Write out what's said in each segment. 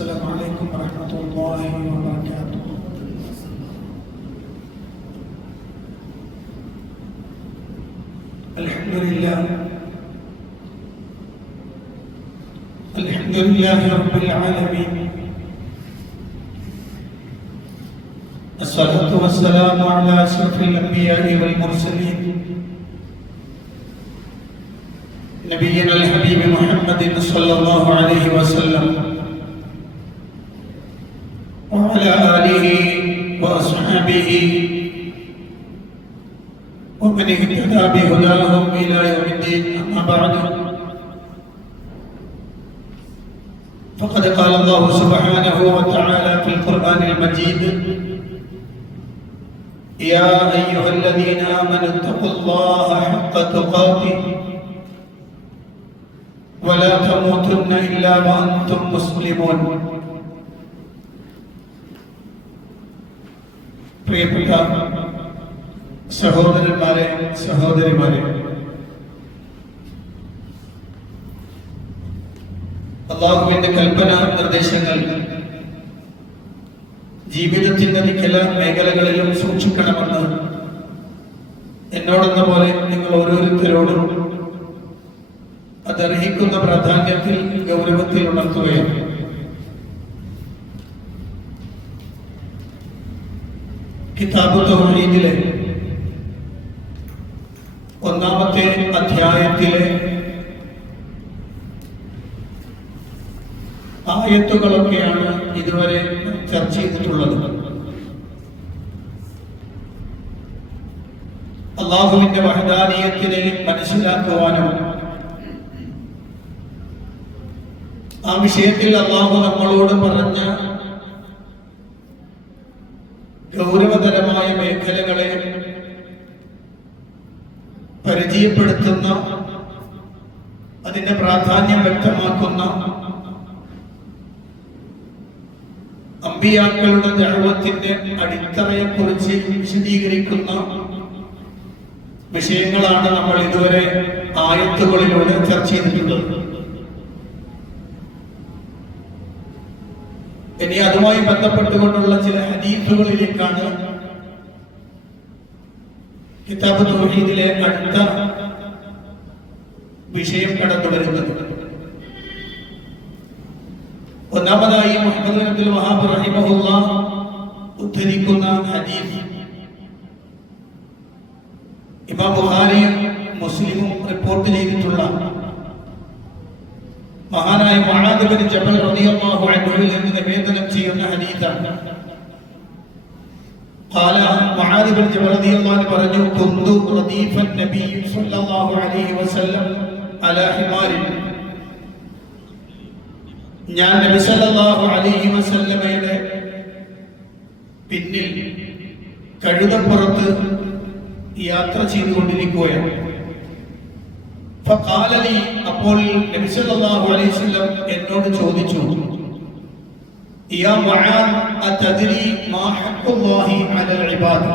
السلام عليكم ورحمة الله وبركاته. الحمد لله رب العالمين، الصلاة والسلام على أشرف الأنبياء والمرسلين نبينا الحبيب محمد صلى الله عليه وسلم وعلى آله وأصحابه ومن اهتدى بهداهم إلى يوم الدين. أما بعد، فقد قال الله سبحانه وتعالى في القرآن المجيد: يا أيها الذين آمنوا اتقوا الله حق تقاته ولا تموتن إلا وأنتم مسلمون. പ്രിയപ്പെട്ട സഹോദരന്മാരെ, സഹോദരിമാരെ, അല്ലാഹുവിന്റെ കൽപ്പന നിർദ്ദേശങ്ങൾ ജീവിതത്തിന്റെ മിക്ക മേഖലകളിലും സൂക്ഷിക്കണമെന്ന് എന്നോടെന്ന പോലെ നിങ്ങൾ ഓരോരുത്തരോടും അതർഹിക്കുന്ന പ്രാധാന്യത്തിൽ ഗൗരവത്തിൽ ഉണർത്തുകയാണ്. കിതാബ് തൗഹീദിലെ ഒന്നാമത്തെ അധ്യായത്തിലെ ആയത്തുകളൊക്കെയാണ് ഇതുവരെ ചർച്ച ചെയ്തിട്ടുള്ളത്. അല്ലാഹുവിന്റെ വഹദാനിയത്തിനെ മനസ്സിലാക്കുവാനും ആ വിഷയത്തിൽ അല്ലാഹു നമ്മളോട് പറഞ്ഞ ഗൗരവതരമായ മേഖലകളെ പരിചയപ്പെടുത്തുന്ന, അതിന്റെ പ്രാധാന്യം വ്യക്തമാക്കുന്ന, അമ്പിയാക്കളുടെ ദഅവത്തിന്റെ അടിത്തറയെക്കുറിച്ച് വിശദീകരിക്കുന്ന വിഷയങ്ങളാണ് നമ്മൾ ഇതുവരെ ആയത്തുകളിലൂടെ ചർച്ച ചെയ്തിട്ടുള്ളത്. ഇനി അതുമായി ബന്ധപ്പെട്ടുകൊണ്ടുള്ള ചില ഹദീസുകളിലേക്കാണ് കിതാബ് തൗഹീദിലെ അടുത്ത വിഷയം കടന്നു വരുന്നത്. ഒന്നാമതായി മുഹമ്മദ് ബിൻ അബ്ദുൽ വഹാബ് റഹിമഹുല്ലാഹ് ഉദ്ധരിക്കുന്ന ഹദീസ് ഇമാം ബുഖാരിയും മുസ്ലിമും റിപ്പോർട്ട് ചെയ്തിട്ടുള്ള മഹാനായ മുആദ് ബിൻ ജബൽ റളിയല്ലാഹു അൻഹുവിൽ നിന്ന് നിവേദനം ചെയ്യുന്ന ഹദീസാണ്. قال معاذ بن جبل رضي الله عنه പറഞ്ഞു: كنت رديف النبي صلى الله عليه وسلم على حمار. ഞാൻ നബി സല്ലല്ലാഹു അലൈഹി വസല്ലമയുടെ പിന്നിൽ കഴുതപ്പുറത്ത് യാത്ര ചെയ്തുകൊണ്ടിരിക്കുകയാണ്. فقال لي, അപ്പോൾ നബി സല്ലല്ലാഹു അലൈഹി വസല്ലം എന്നോട് ചോദിച്ചു: യാ മുആദ് അതദ്രി മാ ഹഖ്ഖുല്ലാഹി അലൽ ഇബാദ്.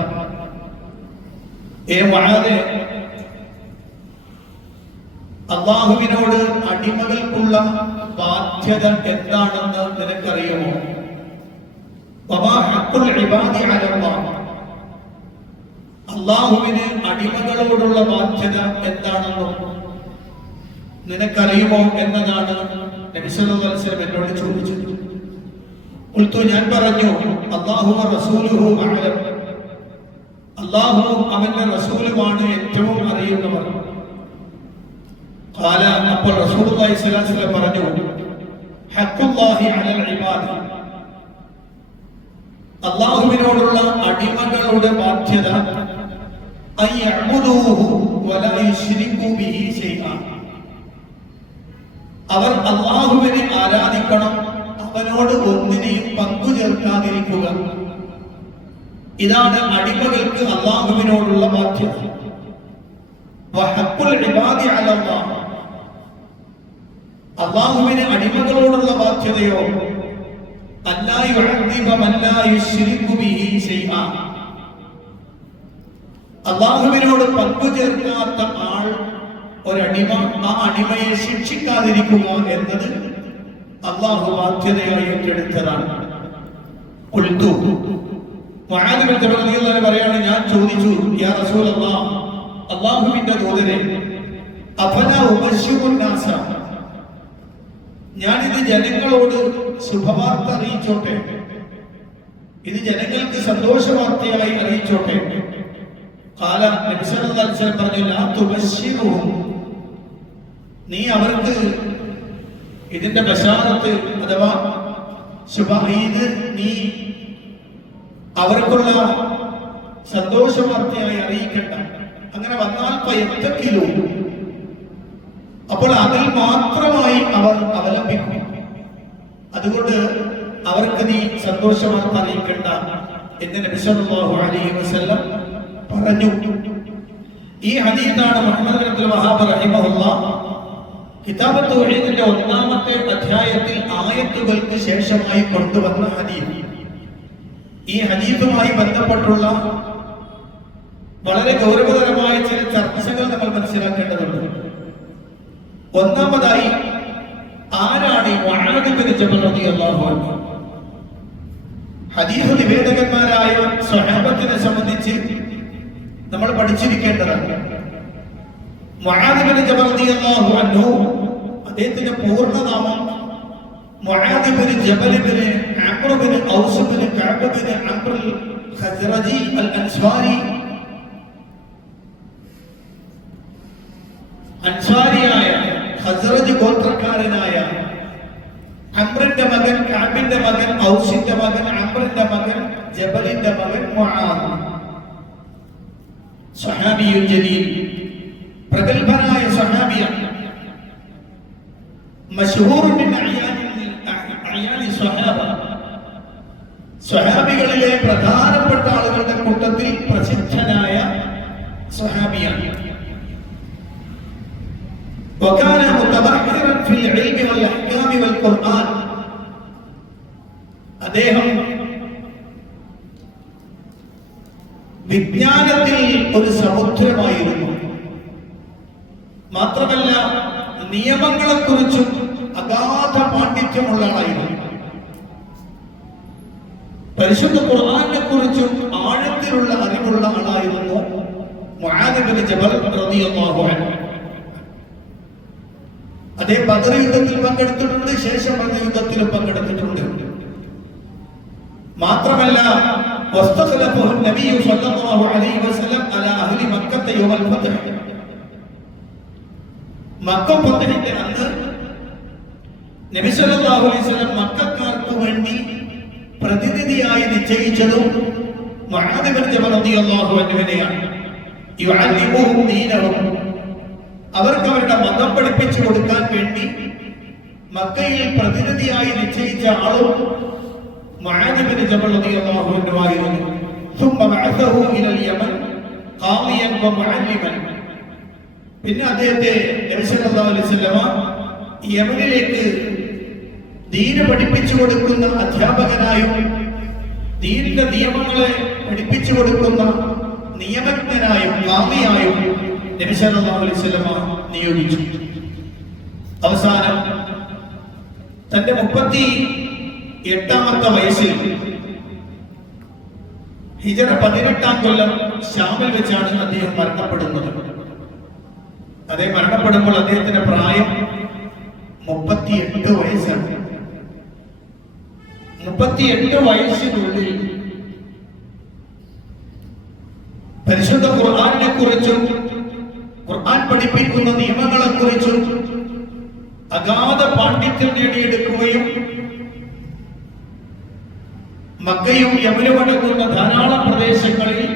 ഏ മുആദേ, അല്ലാഹുവിനോട് അടിമകൾക്കുള്ള ബാധ്യത എന്താണെന്ന് നിനക്കറിയുമോ? വമാ ഹഖ്ഖുൽ ഇബാദി അലല്ലാഹ്. അല്ലാഹുവിന് അടിമകളോടുള്ള ബാധ്യത എന്താണെന്നും നിനക്കറിയുമോ എന്നതാണ് നബി സല്ലല്ലാഹു അലൈഹി വസല്ലം എന്നോട് ചോദിച്ചത്. ഖുൽതു, ഞാൻ പറഞ്ഞു: അല്ലാഹു റസൂലുഹു അഅലം. അല്ലാഹു അവന്റെ റസൂലുമാണ് ഏറ്റവും അറിയുന്നവർ. ഖാല, അപ്പോൾ റസൂലുള്ളാഹി സ്വല്ലല്ലാഹു അലൈഹി വസല്ലം പറഞ്ഞു: ഹഖ്ഖുല്ലാഹി അലൽ ഇബാദ്. അല്ലാഹുവിനോടുള്ള അടിമകളുടെ ബാധ്യത അയ്യഅ്ബുദൂഹു വലാ യുശ്രികൂ ബിഹി ശൈഅ. അവർ അല്ലാഹുവിനെ ആരാധിക്കണം, അവനോട് ഒന്നിനെയും പങ്കു ചേർക്കാതിരിക്കുക. ഇതാണ് അടിമകൾക്ക് അല്ലാഹുവിനോടുള്ള ബാധ്യത. വഹഖുൽ ഇബാദി അലല്ലാഹ്. അല്ലാഹുവിന് അടിമകളോടുള്ള ബാധ്യതയോ അല്ലാ യുഅദ്ദിബ മൻ ലാ യുശ്രികു ബിഹി ശൈഅ. അല്ലാഹുവിനോട് പങ്കു ചേർക്കാത്ത ആൾ ഒരടിമ, ആ അടിമയെ ശിക്ഷിക്കാതിരിക്കുക എന്നത് അള്ളാഹു ബാധ്യതയായി ഏറ്റെടുത്തതാണ്. ഖുൽതു മുആദ് ബിൻ ജബൽ റളിയല്ലാഹു അൻഹു പറയാണ്, ഞാൻ ചോദിച്ചു, യാ റസൂലല്ലാഹ്, അല്ലാഹുവിന്റെ ദൂതരെ, അഫലാ ഉബശ്ശിറുൻ നാസ, ഞാനിത് ജനങ്ങളോട് ശുഭവാർത്ത അറിയിച്ചോട്ടെ, ഇത് ജനങ്ങൾക്ക് സന്തോഷവാർത്തയായി അറിയിച്ചോട്ടെ? ഖാല, നബി സല്ലല്ലാഹു അലൈഹി വസല്ലം പറഞ്ഞു, ലാ തുബശ്ശിറുഹും, നീ അവർക്ക് ഇതിന്റെ ബശാറത്ത് അഥവാ ശുഭഈദ് നീ അവർക്കുള്ള സന്തോഷവാർത്തയായി അറിയിക്കണ്ട. അങ്ങനെ വന്നാൽ പയത്തക്കിലൂ, അപ്പോൾ അതിൽ മാത്രമായി അവർ അവലംബിക്കും. അതുകൊണ്ട് അവർക്ക് നീ സന്തോഷവാർത്ത അറിയിക്കണ്ട എന്ന് നബി സല്ലല്ലാഹു അലൈഹി വസല്ലം പറഞ്ഞു. ഈ ഹദീസാണ് മുഹമ്മദ് ബിൻ അബ്ദുൽ വഹാബ് റഹിമഹുല്ലാഹ് കിതാബ് തൗഹീദിന്റെ 1-ാമത്തെ അധ്യായത്തിൽ ആയത്തുകൾക്ക് ശേഷമായി കൊണ്ടുവന്ന ഹദീസ്. ഈ ഹദീസുമായി ബന്ധപ്പെട്ടുള്ള വളരെ ഗൗരവതരമായ ചില ചർച്ചകൾ നമ്മൾ മനസ്സിലാക്കേണ്ടതുണ്ട്. ഒന്നാമതായി, ആരാണ് ഈ മുആദ് ബിൻ ജബൽ റളിയല്ലാഹു അൻഹു? ഹദീസ് നിവേദകന്മാരായ സ്വഹാബത്തിനെ സംബന്ധിച്ച് നമ്മൾ പഠിച്ചിരിക്കേണ്ടതാണ്. മുആദ് ബിൻ ജബൽ റളിയല്ലാഹു അൻഹു, അദ്ദേഹത്തിന്റെ പൂർണ്ണനാമം Muadh bin Jabal bin Amr bin Aus bin Kaab bin Amr Khazraji al Ansari, അൻസ്വാരിയായ ഖസ്റജ് ഗോത്രക്കാരനായ അംറിന്റെ മകൻ, കഅബിന്റെ മകൻ, ഔസിന്റെ മകൻ, അംറിന്റെ മകൻ, ജബലിന്റെ മകൻ മുആദ്, സ്വഹാബിയുൽ ജലീൽ, പ്രഗൽഭനായ സ്വഹാബിയാണ്. മശ്ഹൂർ മിൻ അയാനി സ്വഹാബ, സ്വഹാബികളിലെ പ്രധാനപ്പെട്ട ആളുകളുടെ കൂട്ടത്തിൽ പ്രസിദ്ധനായ സ്വഹാബിയാണ്. وكان متبحرا في العلم والاحكام والقرآن, അദ്ദേഹം വിജ്ഞാനത്തിൽ ഒരു സമുദ്രമായിരുന്നു. മാത്രമല്ല നിയമങ്ങളെക്കുറിച്ചും അഗാധ പാണ്ഡിത്യമുള്ള ആളായിരുന്നു. പരിശുദ്ധ ഖുർആനെ കുറിച്ചും ആഴത്തിലുള്ള അറിവുള്ള ആളായിരുന്നു മുആദ് ബിൻ ജബൽ റളിയല്ലാഹു അൻഹു. അദ്ദേഹം ബദർ യുദ്ധത്തിൽ പങ്കെടുത്തിട്ടുണ്ട്, ശേഷം വന്ന യുദ്ധത്തിലും പങ്കെടുത്തിട്ടുണ്ട്. മാത്രമല്ല വസ്തഖലഫഹു നബി സല്ലല്ലാഹു അലൈഹി വസല്ലം അലാ അഹ്ലി മക്കത്ത യൗമൽ ഫത്ഹ്, മക്ക ഫത്ഹിന്റെ അന്ന് നബി സല്ലല്ലാഹു അലൈഹി വസല്ലം മക്കക്കാർക്ക് വേണ്ടി പ്രതിനിധിയായി നിശ്ചയിച്ചതും മുആദ് ബിൻ ജബൽ റളിയല്ലാഹു അൻഹുവിനെയാണ്. യുഅല്ലിമുഹും ദീനഹും, അവർക്ക് അവരുടെ മതം പഠിപ്പിച്ചു കൊടുക്കാൻ വേണ്ടി മക്കയിൽ പ്രതിനിധിയായി നിശ്ചയിച്ച ആളും മുആദ് ബിൻ ജബൽ റളിയല്ലാഹു അൻഹു ആയിരുന്നു. ثم بعثه الى اليمن قاضيا ومعلما, പിന്നെ അദ്ദേഹത്തെ നബി സല്ലല്ലാഹു അലൈഹി വസല്ലമ യമനിലേക്ക് ദീൻ പഠിപ്പിച്ചു കൊടുക്കുന്ന അധ്യാപകനായും ദീനിന്റെ നിയമങ്ങളെ പഠിപ്പിച്ചു കൊടുക്കുന്ന നിയമജ്ഞനായും ഖാദിയായും നബി സല്ലല്ലാഹു അലൈഹി വസല്ലമ നിയോഗിച്ചു. അവസാനം തന്റെ 38-ാമത്തെ വയസ്സിൽ ഹിജറ 18-ാം കൊല്ലം ശാമിൽ വെച്ചാണ് അദ്ദേഹം മരണപ്പെടുന്നത്. അദ്ദേഹം മരണപ്പെടുമ്പോൾ അദ്ദേഹത്തിന്റെ പ്രായം 38 വയസ്സാണ്. 38 വയസ്സിനുള്ളിൽ പരിശുദ്ധ ഖുർആനെ കുറിച്ചും ഖുർആൻ പഠിപ്പിക്കുന്ന നിയമങ്ങളെ കുറിച്ചും അഗാധ പാണ്ഡിത്യം നേടിയെടുക്കുകയും മക്കയും യമനും അടങ്ങുന്ന ധാരാളം പ്രദേശങ്ങളിൽ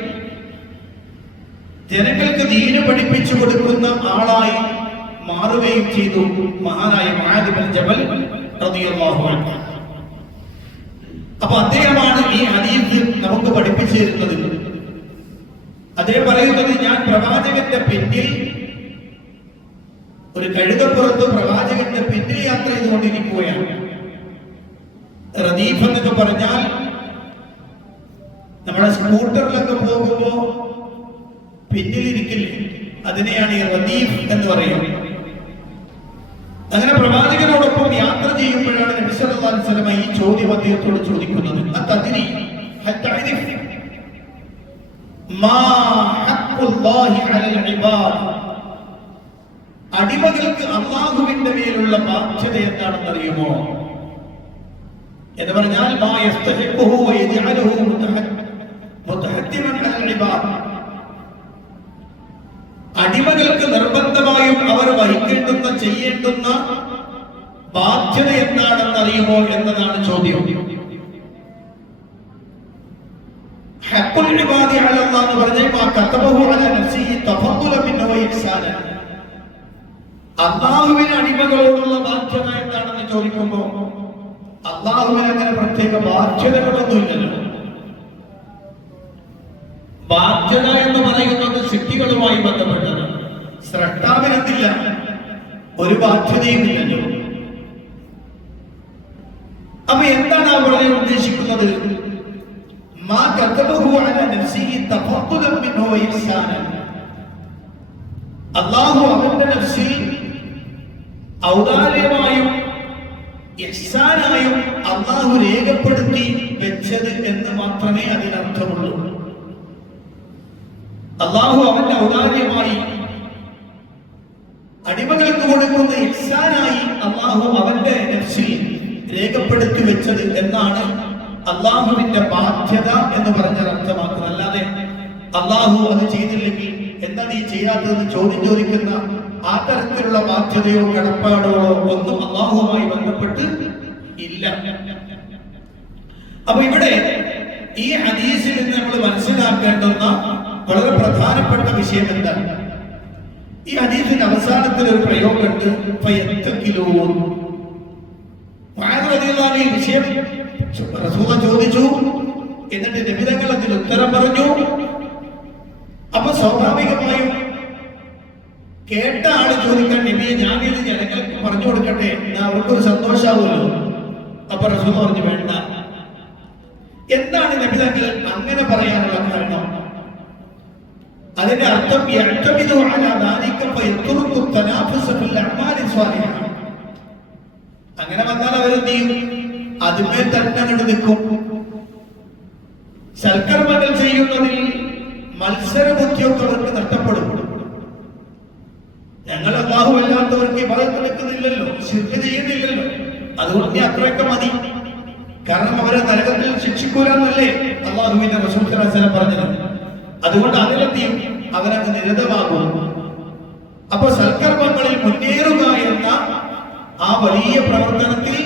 ജനങ്ങൾക്ക് ദീന് പഠിപ്പിച്ചു കൊടുക്കുന്ന ആളായി മാറുകയും ചെയ്തു മഹാനായ മുആദ് ബിൻ ജബൽ റളിയല്ലാഹു അൻഹു. അപ്പൊ അദ്ദേഹമാണ് ഈ ഹദീസ് നമുക്ക് പഠിപ്പിച്ചു തരുന്നത്. അദ്ദേഹം പറയുന്നത്, ഞാൻ പ്രവാചകന്റെ പിന്നിൽ ഒരു കഴുതപ്പുറത്ത് പ്രവാചകന്റെ പിന്നിൽ യാത്ര ചെയ്തുകൊണ്ടിരിക്കുകയാണ്. റദീഫ് എന്നൊക്കെ പറഞ്ഞാൽ നമ്മുടെ സ്കൂട്ടറിലൊക്കെ പോകുമ്പോ പിന്നിലിരിക്കില്ലേ, അതിനെയാണ് ഈ റദീഫ് എന്ന് പറയുന്നത്. അങ്ങനെ പ്രവാചകനോടൊപ്പം യാത്ര ചെയ്യുമ്പോഴാണ് നബി സല്ലല്ലാഹു അലൈഹി വസല്ലം ഈ ചോദ്യം അദ്ദേഹത്തോട് ചോദിക്കുന്നത്. അതദ്രി ഹത്തഅരിഫ് മാ ഹഖ്ഖുല്ലാഹി അലൽ ഇബാദ്, അടിമകൾക്ക് അല്ലാഹുവിന്റെ മേലുള്ള ബാധ്യത എന്താണെന്ന് അറിയുമോ എന്ന് പറഞ്ഞാൽ മാ യസ്തഹിഖുഹു വയജഅലുഹു മുതഹദ്ദിമൻ അലൽ ഇബാദ്, അടിമകൾക്ക് നിർബന്ധമായും അവർ വഹിക്കേണ്ടുന്ന ചെയ്യേണ്ടുന്ന ബാധ്യത എന്താണെന്ന് അറിയുമോ എന്നതാണ് ചോദ്യം. ഹഖ്ഖുൽ ഇബാദി അലല്ലാഹ് എന്ന് പറഞ്ഞാൽ മാ കതബഹു അലാ നഫ്സിഹി തഫദ്ദുലൻ മിൻഹു വഇഹ്സാനൻ, അല്ലാഹുവിന് അടിമകളോടുള്ള ബാധ്യത എന്താണെന്ന് ചോദിക്കുമ്പോൾ അല്ലാഹുവിന് അങ്ങനെ പ്രത്യേക ബാധ്യതകളൊന്നുമില്ലല്ലോ. ബാധ്യത എന്ന് പറയുന്നത് സൃഷ്ടികളുമായി ബന്ധപ്പെട്ടത്. സ്രഷ്ടാവിനെന്തില്ല, ഒരു ബാധ്യതയും ഇല്ലല്ലോ. അപ്പൊ എന്താണ് ആ പറയാൻ ഉദ്ദേശിക്കുന്നത്? മാ കതബഹു അലാ നഫ്സിഹി തഫദ്ദുലൻ മിൻഹു വഇഹ്സാനൻ, അല്ലാഹു അവന്റെ നഫ്സിൽ ഔദാര്യമായും ഇഹ്സാനായും അല്ലാഹു രേഖപ്പെടുത്തി വെച്ചത് എന്ന് മാത്രമേ അതിനർത്ഥമുള്ളൂ. അല്ലാഹു അവന്റെ ഔദാര്യമായി അടിമകൾക്ക് കൊടുക്കുന്ന ഇഹ്സാനായി അല്ലാഹു അവന്റെ നഫ്സിൽ രേഖപ്പെടുത്തി വെച്ചത് എന്നാണ് അല്ലാഹുവിന്റെ ബാധ്യത എന്ന് പറഞ്ഞാൽ അർത്ഥമാക്കുന്നത്. അല്ലാതെ അല്ലാഹു അത് ചെയ്തില്ലെങ്കിൽ എന്താ നീ ചെയ്യാത്തതെന്ന് ചോദ്യം ചോദിക്കുന്ന ആ തരത്തിലുള്ള ബാധ്യതയോ കടപ്പാടുകളോ ഒന്നും അല്ലാഹുവുമായി ബന്ധപ്പെട്ട് ഇല്ല. അപ്പൊ ഇവിടെ ഈ ഹദീസിൽ നിന്ന് നമ്മൾ മനസ്സിലാക്കേണ്ടുന്ന വളരെ പ്രധാനപ്പെട്ട വിഷയം എന്താണ്? ഈ ഹദീസിന്റെ അവസാനത്തിൽ ഒരു പ്രയോഗമുണ്ട്, ഫയത്തഖിലൂൻ. മുആദ് റളിയല്ലാഹു അൻഹു ഈ വിഷയം റസൂൽ ചോദിച്ചു, എന്നിട്ട് നബി തങ്ങൾ അതിന് ഉത്തരം പറഞ്ഞു. അപ്പൊ സ്വാഭാവികമായും കേട്ട ആള് ചോദിക്കാൻ, നബിയെ ഞാനിത് ജനങ്ങൾക്ക് പറഞ്ഞു കൊടുക്കട്ടെ, അവർക്കൊരു സന്തോഷാവുമല്ലോ. അപ്പൊ റസൂൽ പറഞ്ഞു വേണ്ട. എന്താണ് നബി തങ്ങൾ അങ്ങനെ പറയാനുള്ള കാരണം? അതിന്റെ അർത്ഥം യഅ്തമിദു അലാ ദാലിക ഫയത്റുകു തനാഫുസ ഫിൽ അഅമാലി സ്വാലിഹ. അങ്ങനെ വന്നാൽ അവരെന്ത് ചെയ്യും? അതിന്മേൽ തന്നെ അങ്ങോട്ട് നിൽക്കും. സൽക്കർമ്മങ്ങൾ ചെയ്യുന്നതിൽ മത്സരബുദ്ധിയൊക്കെ അവർക്ക് നഷ്ടപ്പെടും. ഞങ്ങൾ അല്ലാഹു അല്ലാത്തവർക്ക് ഇബാദത്ത് എടുക്കുന്നില്ലല്ലോ, ശിർക്ക് ചെയ്യുന്നില്ലല്ലോ, അതുകൊണ്ട് അത്രയൊക്കെ മതി, കാരണം അവരെ നരകത്തിൽ ശിക്ഷിക്കൂലെന്നല്ലേ അല്ലാഹുവിന്റെ റസൂൽ സ്വല്ലല്ലാഹു അലൈഹി വസല്ലം പറഞ്ഞത്. അതുകൊണ്ട് അതിലെത്തിയും അവരങ്ങ് നിരതമാകും. അപ്പൊ സൽക്കർമ്മങ്ങളിൽ മുന്നേറുക എന്ന ആ വലിയ പ്രവർത്തനത്തിൽ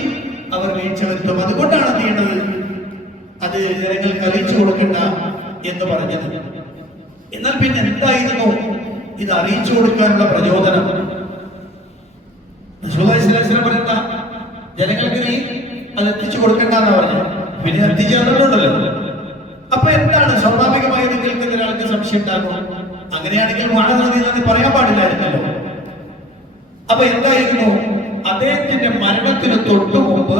അവർ വീഴ്ച വരുത്തും. അതുകൊണ്ടാണ് ചെയ്യേണ്ടത്, അത് ജനങ്ങൾക്ക് അറിയിച്ചു കൊടുക്കണ്ട എന്ന് പറഞ്ഞത്. എന്നാൽ പിന്നെ എന്തായിരുന്നു ഇത് അറിയിച്ചു കൊടുക്കാനുള്ള പ്രചോദനം? റസൂലുള്ളാഹി സ്വല്ലല്ലാഹു അലൈഹി വസല്ലം പറയുന്ന ജനങ്ങൾക്ക് നീ അത് എത്തിച്ചു കൊടുക്കണ്ടെന്നാ പറഞ്ഞത്. പിന്നെ എത്തിച്ചു തന്നിട്ടുണ്ടല്ലോ. അപ്പൊ എന്താണ് സ്വാഭാവികമായി നിങ്ങൾക്ക് ഒരാൾക്ക് സംശയം ഉണ്ടാകും, അങ്ങനെയാണെങ്കിൽ മുആദ് പറയാൻ പാടില്ലായിരുന്നല്ലോ. അപ്പൊ എന്തായിരുന്നു? അദ്ദേഹത്തിന്റെ മരണത്തിന് തൊട്ടു മുമ്പ്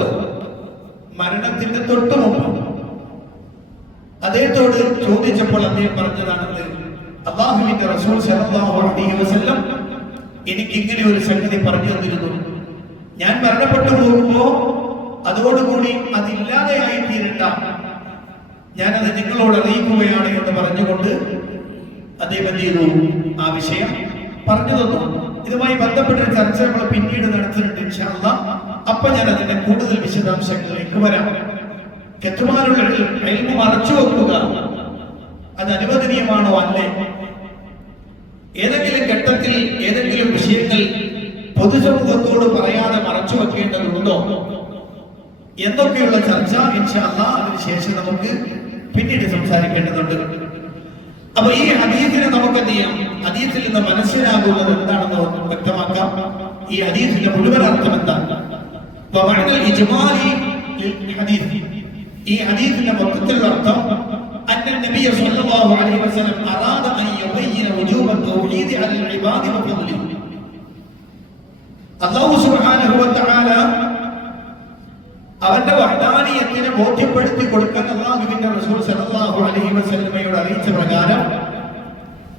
അദ്ദേഹത്തോട് ചോദിച്ചപ്പോൾ അദ്ദേഹം പറഞ്ഞതാണത്, അല്ലാഹുവിന്റെ റസൂൽ സ്വല്ലല്ലാഹു അലൈഹി വസല്ലം എനിക്ക് ഇങ്ങനെ ഒരു സംഗതി പറഞ്ഞു തന്നിരുന്നു. ഞാൻ മരണപ്പെട്ടു പോകുമ്പോ അതോടുകൂടി അതില്ലാതെയായി തീരണ്ട, ഞാനത് നിങ്ങളോട് അറിയിക്കുകയാണ് എന്ന് പറഞ്ഞുകൊണ്ട് അദ്ദേഹം എന്ത് ചെയ്തു? ആ വിഷയം പറഞ്ഞു തന്നു. ഇതുമായി ബന്ധപ്പെട്ട ചർച്ച നമ്മൾ പിന്നീട് നടത്തുന്നുണ്ട് ഇൻഷാ അല്ലാഹ്. അപ്പൊ ഞാൻ അതിന്റെ കൂടുതൽ വിശദാംശങ്ങളിലേക്ക് വരാം. കെത്തുമാനുള്ള ഇൽമു മറച്ചു വെക്കുക അത് അനുവദനീയമാണോ അല്ലേ? ഏതെങ്കിലും ഘട്ടത്തിൽ ഏതെങ്കിലും വിഷയങ്ങൾ പൊതുസമൂഹത്തോട് പറയാതെ മറച്ചു വെക്കേണ്ടതുണ്ടോ എന്നൊക്കെയുള്ള ചർച്ച ഇൻഷാ അല്ലാഹ് അതിനുശേഷം നമുക്ക് പിന്നീട് സംസാരിക്കേണ്ടതുണ്ട്. അപ്പൊ ഈ ഹദീസിനെ നമുക്ക് എന്ത് ചെയ്യാം? ഹദീസിൽ നിന്ന് മനസ്സിലാകുന്നത് എന്താണെന്ന് വ്യക്തമാക്കാം. ഈ ഹദീസിന്റെ മുഴുവൻ അർത്ഥം എന്താണ്? ഈ ഹദീസിന്റെ മൊത്തത്തിലുള്ള അർത്ഥം أن النبي صلى الله عليه وسلم أراد أن يبين وجوب التوحيد على العباد وفضله. الله سبحانه وتعالى അവന്റെ വഹ്ദാനിയത്തിനെ ബോധ്യപ്പെടുത്തി കൊടുക്കാൻ അല്ലാഹുവിന്റെ റസൂൽ സല്ലല്ലാഹു അലൈഹി വസല്ലമയോട് അറിയിച്ച പ്രകാരം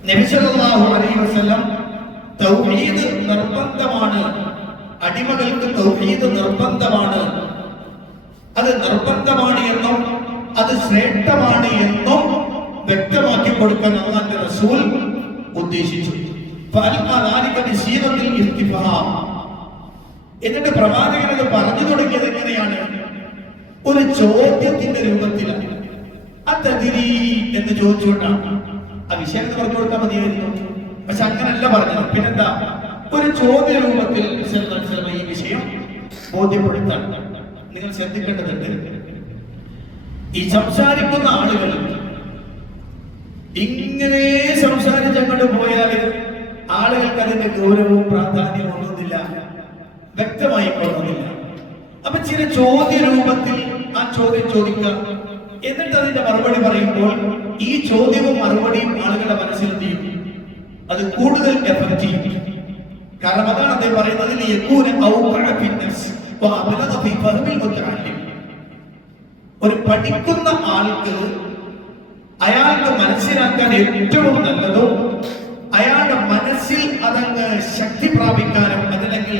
നബി സല്ലല്ലാഹു അലൈഹി വസല്ലം തൗഹീദ് നിർബന്ധമാണ് അടിമകൾക്ക് തൗഹീദ് നിർബന്ധമാണ്, അത് നിർബന്ധമാണ് എന്നും അത് ശ്രേഷ്ഠമാണ് എന്നും വ്യക്തമാക്കി കൊടുക്കാൻ അല്ലാഹുവിന്റെ റസൂൽ ഉദ്ദേശിച്ചു. എന്നിട്ട് പ്രവാചകൻ അത് പറഞ്ഞു തുടങ്ങിയത് എങ്ങനെയാണ്? ഒരു ചോദ്യത്തിന്റെ രൂപത്തിലാണ്. അതതിരി എന്ന് ചോദിച്ചുകൊണ്ടാണ്. ആ വിഷയം പറഞ്ഞു കൊടുത്താൽ മതിയായിരുന്നു, പക്ഷെ അങ്ങനല്ല പറഞ്ഞത്. പിന്നെന്താ? ഒരു ചോദ്യ രൂപത്തിൽ ഈ വിഷയം ബോധ്യപ്പെടുത്താൻ നിങ്ങൾ ശ്രദ്ധിക്കേണ്ടതുണ്ട്. ഈ സംസാരിക്കുന്ന ആളുകൾ ഇങ്ങനെ സംസാരിച്ചങ്ങോട്ട് പോയാൽ ആളുകൾക്ക് അതിന്റെ ഗൗരവവും പ്രാധാന്യവും ഒന്നുമില്ല, വ്യക്തമായി കൊള്ളുന്നില്ല. അപ്പൊ ചില ചോദ്യ രൂപത്തിൽ ആ ചോദ്യം ചോദിക്കുക, എന്നിട്ട് അതിന്റെ മറുപടി പറയുമ്പോൾ ഈ ചോദ്യവും മറുപടിയും ആളുകളുടെ മനസ്സിൽ എന്ത് ചെയ്യും? അത് കൂടുതൽ എഫക്ട് ചെയ്യും. കാരണം അതാണ് അദ്ദേഹം പറയുന്നത്, ഒരു പഠിക്കുന്ന ആൾക്ക് അയാൾക്ക് മനസ്സിലാക്കാൻ ഏറ്റവും നല്ലതും അയാളുടെ മനസ്സിൽ അതങ്ങ് ശക്തി പ്രാപിക്കാനും അതല്ലെങ്കിൽ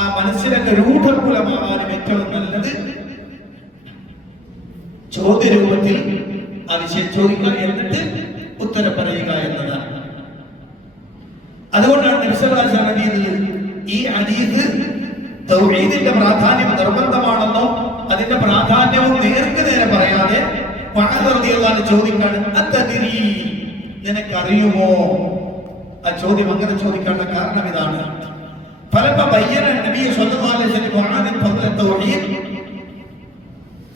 ആ മനസ്സിലങ്ങ് രൂഢമൂലമാകാനും ഏറ്റവും നല്ലത് ചോദ്യരൂപത്തിൽ ആ വിഷയം ചോദിക്കുക, എന്നിട്ട് ഉത്തരം പറയുക എന്നതാണ്. അതുകൊണ്ടാണ് നബി സല്ലല്ലാഹു അലൈഹി വസല്ലം ചെയ്യുന്നത്. ഈ ഹദീസ് തൗഹീദിന്റെ പ്രാധാന്യം നിർബന്ധമാണെന്നോ അതിന്റെ പ്രാധാന്യവും നേർക്ക് നേരെ പറയാതെ മുആദ് റളിയല്ലാഹു അൻഹു ചോദിക്കാണ്, അതദ്രി, നിനക്കറിയുമോ? ആ ചോദ്യം അങ്ങനെ ചോദിക്കാനുള്ള കാരണം ഇതാണ്.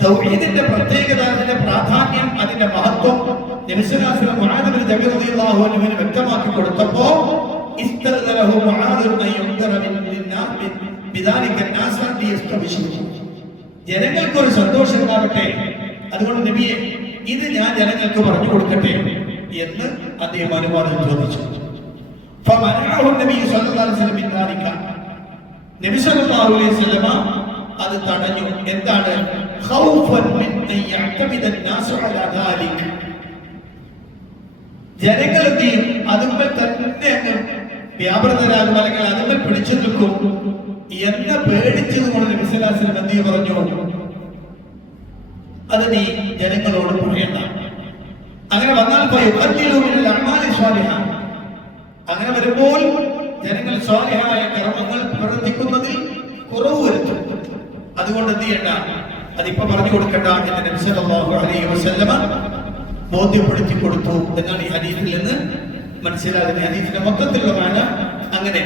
തൗഹീദിന്റെ പ്രത്യേകത, അതിന്റെ പ്രാധാന്യം, അതിന്റെ മഹത്വം നബി സല്ലല്ലാഹു അലൈഹി വസല്ലം മുആദ് ബിൻ ജബൽ റളിയല്ലാഹു അൻഹുവിന് വ്യക്തമാക്കി കൊടുത്തപ്പോ ഇസ്തദലഹു മുആദ് അൻ യുൻദറ ബിദാലിക الناس ലിയസ്തബിശു, ജനങ്ങൾക്ക് ഒരു സന്തോഷം ഉണ്ടാവട്ടെ, അതുകൊണ്ട് നബിയെ ഇത് ഞാൻ ജനങ്ങൾക്ക് പറഞ്ഞു കൊടുക്കട്ടെ എന്ന് അദ്ദേഹം അനുവാദം ചോദിച്ചു. ഫമനഅഹു നബി സല്ലല്ലാഹു അലൈഹി വസല്ലം ബിദാലിക, നബി സല്ലല്ലാഹു അലൈഹി വസല്ലം അത് തടഞ്ഞു. എന്താണ്? ഖൗഫൻ മിൻ അൻ യഅതമിദ الناس അലാ ദാലിക, ജനങ്ങൾ എന്ത് ചെയ്യും? അതുമ്മൽ തന്നെ അങ്ങ് വ്യാപൃതരാകും, അല്ലെങ്കിൽ അതുമ്മൽ പിടിച്ചു നിൽക്കും എന്ന് പേടിച്ചതുകൊണ്ട് നബി സല്ലല്ലാഹു അലൈഹി വസല്ലം എന്ത് പറഞ്ഞു? അത് നീ ജനങ്ങളോട് പറയണ്ട. അങ്ങനെ വന്നാൽ അങ്ങനെ വരുമ്പോൾ ജനങ്ങൾ സ്വാലിഹായ കർമ്മങ്ങൾ പ്രവർത്തിക്കുന്നതിൽ കുറവ് വരുത്തും. അതുകൊണ്ട് എന്ത് ചെയ്യണ്ട, അതിപ്പോ പറഞ്ഞു കൊടുക്കണ്ട എന്ന് നബി സല്ലല്ലാഹു അലൈഹി വസല്ലം ബോധ്യപ്പെടുത്തി കൊടുത്തു എന്നാണ് ഈ ഹദീസിൽ നിന്ന് മനസ്സിലാകുന്നത്. ഹദീസിന്റെ മൊത്തത്തിലുള്ള മാന അങ്ങനെ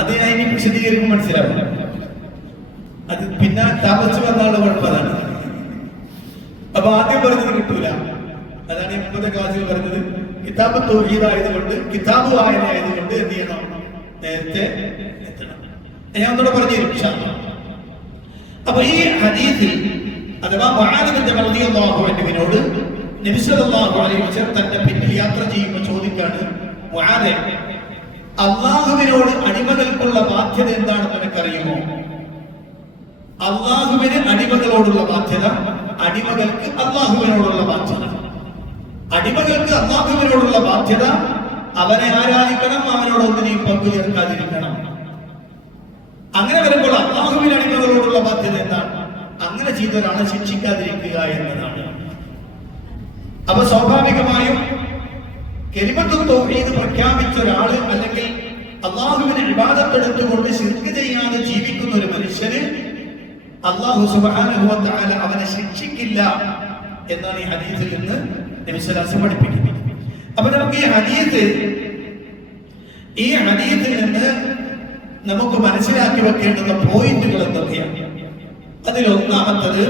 അത് ഞാൻ ഇനി വിശദീകരിക്കുമ്പോൾ മനസ്സിലാവും. അത് പിന്നെ താമസിച്ചു വന്നാലുള്ള കുഴപ്പമാണ്. അപ്പൊ ആദ്യം പറഞ്ഞത് കിട്ടൂല. അതാണ് ഈ മുമ്പത്തെ ക്ലാസ്സിൽ പറഞ്ഞത്. കിതാബ് തൗഹീദ് ആയതുകൊണ്ട്, കിതാബ് വായന ആയതുകൊണ്ട് എന്ത് ചെയ്യണം? നേരത്തെ എത്തണം. ഞാൻ ഒന്നുകൂടെ പറഞ്ഞു തരും. അപ്പൊ ഈ ഹദീസിൽ അഥവാ മുആദ് ബിൻ ജബൽ റളിയല്ലാഹു അൻഹുവിനോട് നബി സല്ലല്ലാഹു അലൈഹി വസല്ലം തന്റെ പിന്നിൽ യാത്ര ചെയ്യുമ്പോൾ ചോദിക്കാണ്, മുആദേ, അല്ലാഹുവിനോട് അടിമകൾക്കുള്ള ബാധ്യത എന്താണെന്ന് നിനക്കറിയുമോ? അല്ലാഹുവിന് അടിമകളോടുള്ള ബാധ്യത, അടിമകൾക്ക് അല്ലാഹുവിനോടുള്ള ബാധ്യത. അടിമകൾക്ക് അല്ലാഹുവിനോടുള്ള ബാധ്യത അവനെ ആരാധിക്കണം, അവനോട് ഒന്നിനെയും പങ്കു ചേർക്കാതിരിക്കണം. അങ്ങനെ വരുമ്പോൾ അല്ലാഹുവിന് അടിമകളോടുള്ള ബാധ്യത എന്താണ്? അങ്ങനെ ചെയ്ത ഒരാളെ ശിക്ഷിക്കാതിരിക്കുക എന്നതാണ്. അപ്പൊ സ്വാഭാവികമായും കലിമത്തു തൗഹീദ് പ്രഖ്യാപിച്ച ഒരാള്, അല്ലെങ്കിൽ അല്ലാഹുവിനെ ഇബാദത്ത് എടുത്തുകൊണ്ട് ശിർക്ക് ചെയ്യാതെ ജീവിക്കുന്ന ഒരു മനുഷ്യന് അല്ലാഹു സുബ്ഹാനഹു വ തആല അവനെ ശിക്ഷിക്കില്ല എന്നാണ് ഈ ഹദീസിൽ നിന്ന് നബി സല്ലല്ലാഹു അലൈഹി വസല്ലം പഠിപ്പിക്കുന്നത്. അപ്പൊ നമുക്ക് ഈ ഹദീസിൽ നിന്ന് നമുക്ക് മനസ്സിലാക്കി വെക്കേണ്ടുന്ന പോയിന്റുകൾ എന്തൊക്കെയാണ്? അതിലൊന്നാമത്തത്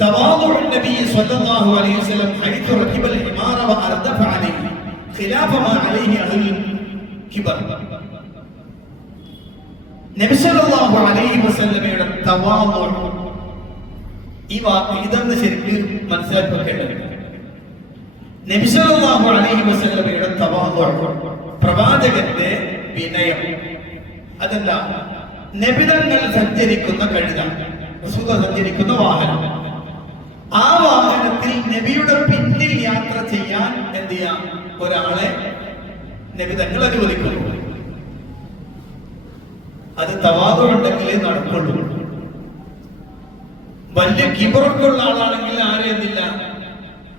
തവാദുഉ നബി സ്വല്ലല്ലാഹു അലൈഹി വസല്ലം ഹൈതു റകിബൽ ഹിമാറ വ അർദഫ അലൈഹി ഖിലാഫ മാ അലൈഹി അഹ്ലുൽ കിബർ. നബി സല്ലല്ലാഹു അലൈഹി വസല്ലമയുടെ തവാദുഉ, ഈ വാക്ക് ഇതെന്ന് ശരിക്കും മനസ്സിലാക്കി വെക്കേണ്ടതുണ്ട്. നബി സല്ലല്ലാഹു അലൈഹി വസല്ലമയുടെ തവാദുഉ, പ്രവാചകന്റെ വിനയം. അതല്ല, നബിതങ്ങൾ സഞ്ചരിക്കുന്ന കഴുത, റസൂൽ സഞ്ചരിക്കുന്ന വാഹനം, ആ വാഹനത്തിൽ നബിയുടെ പിന്നിൽ യാത്ര ചെയ്യാൻ എന്ത് ചെയ്യാം? ഒരാളെ നബി തങ്ങൾ അനുവദിക്കുന്നു. അത് തവാദുണ്ടെങ്കിലേ നടക്കുള്ളൂ. വലിയ കിബറൊക്കെയുള്ള ആളാണെങ്കിൽ ആരെ എന്തില്ല,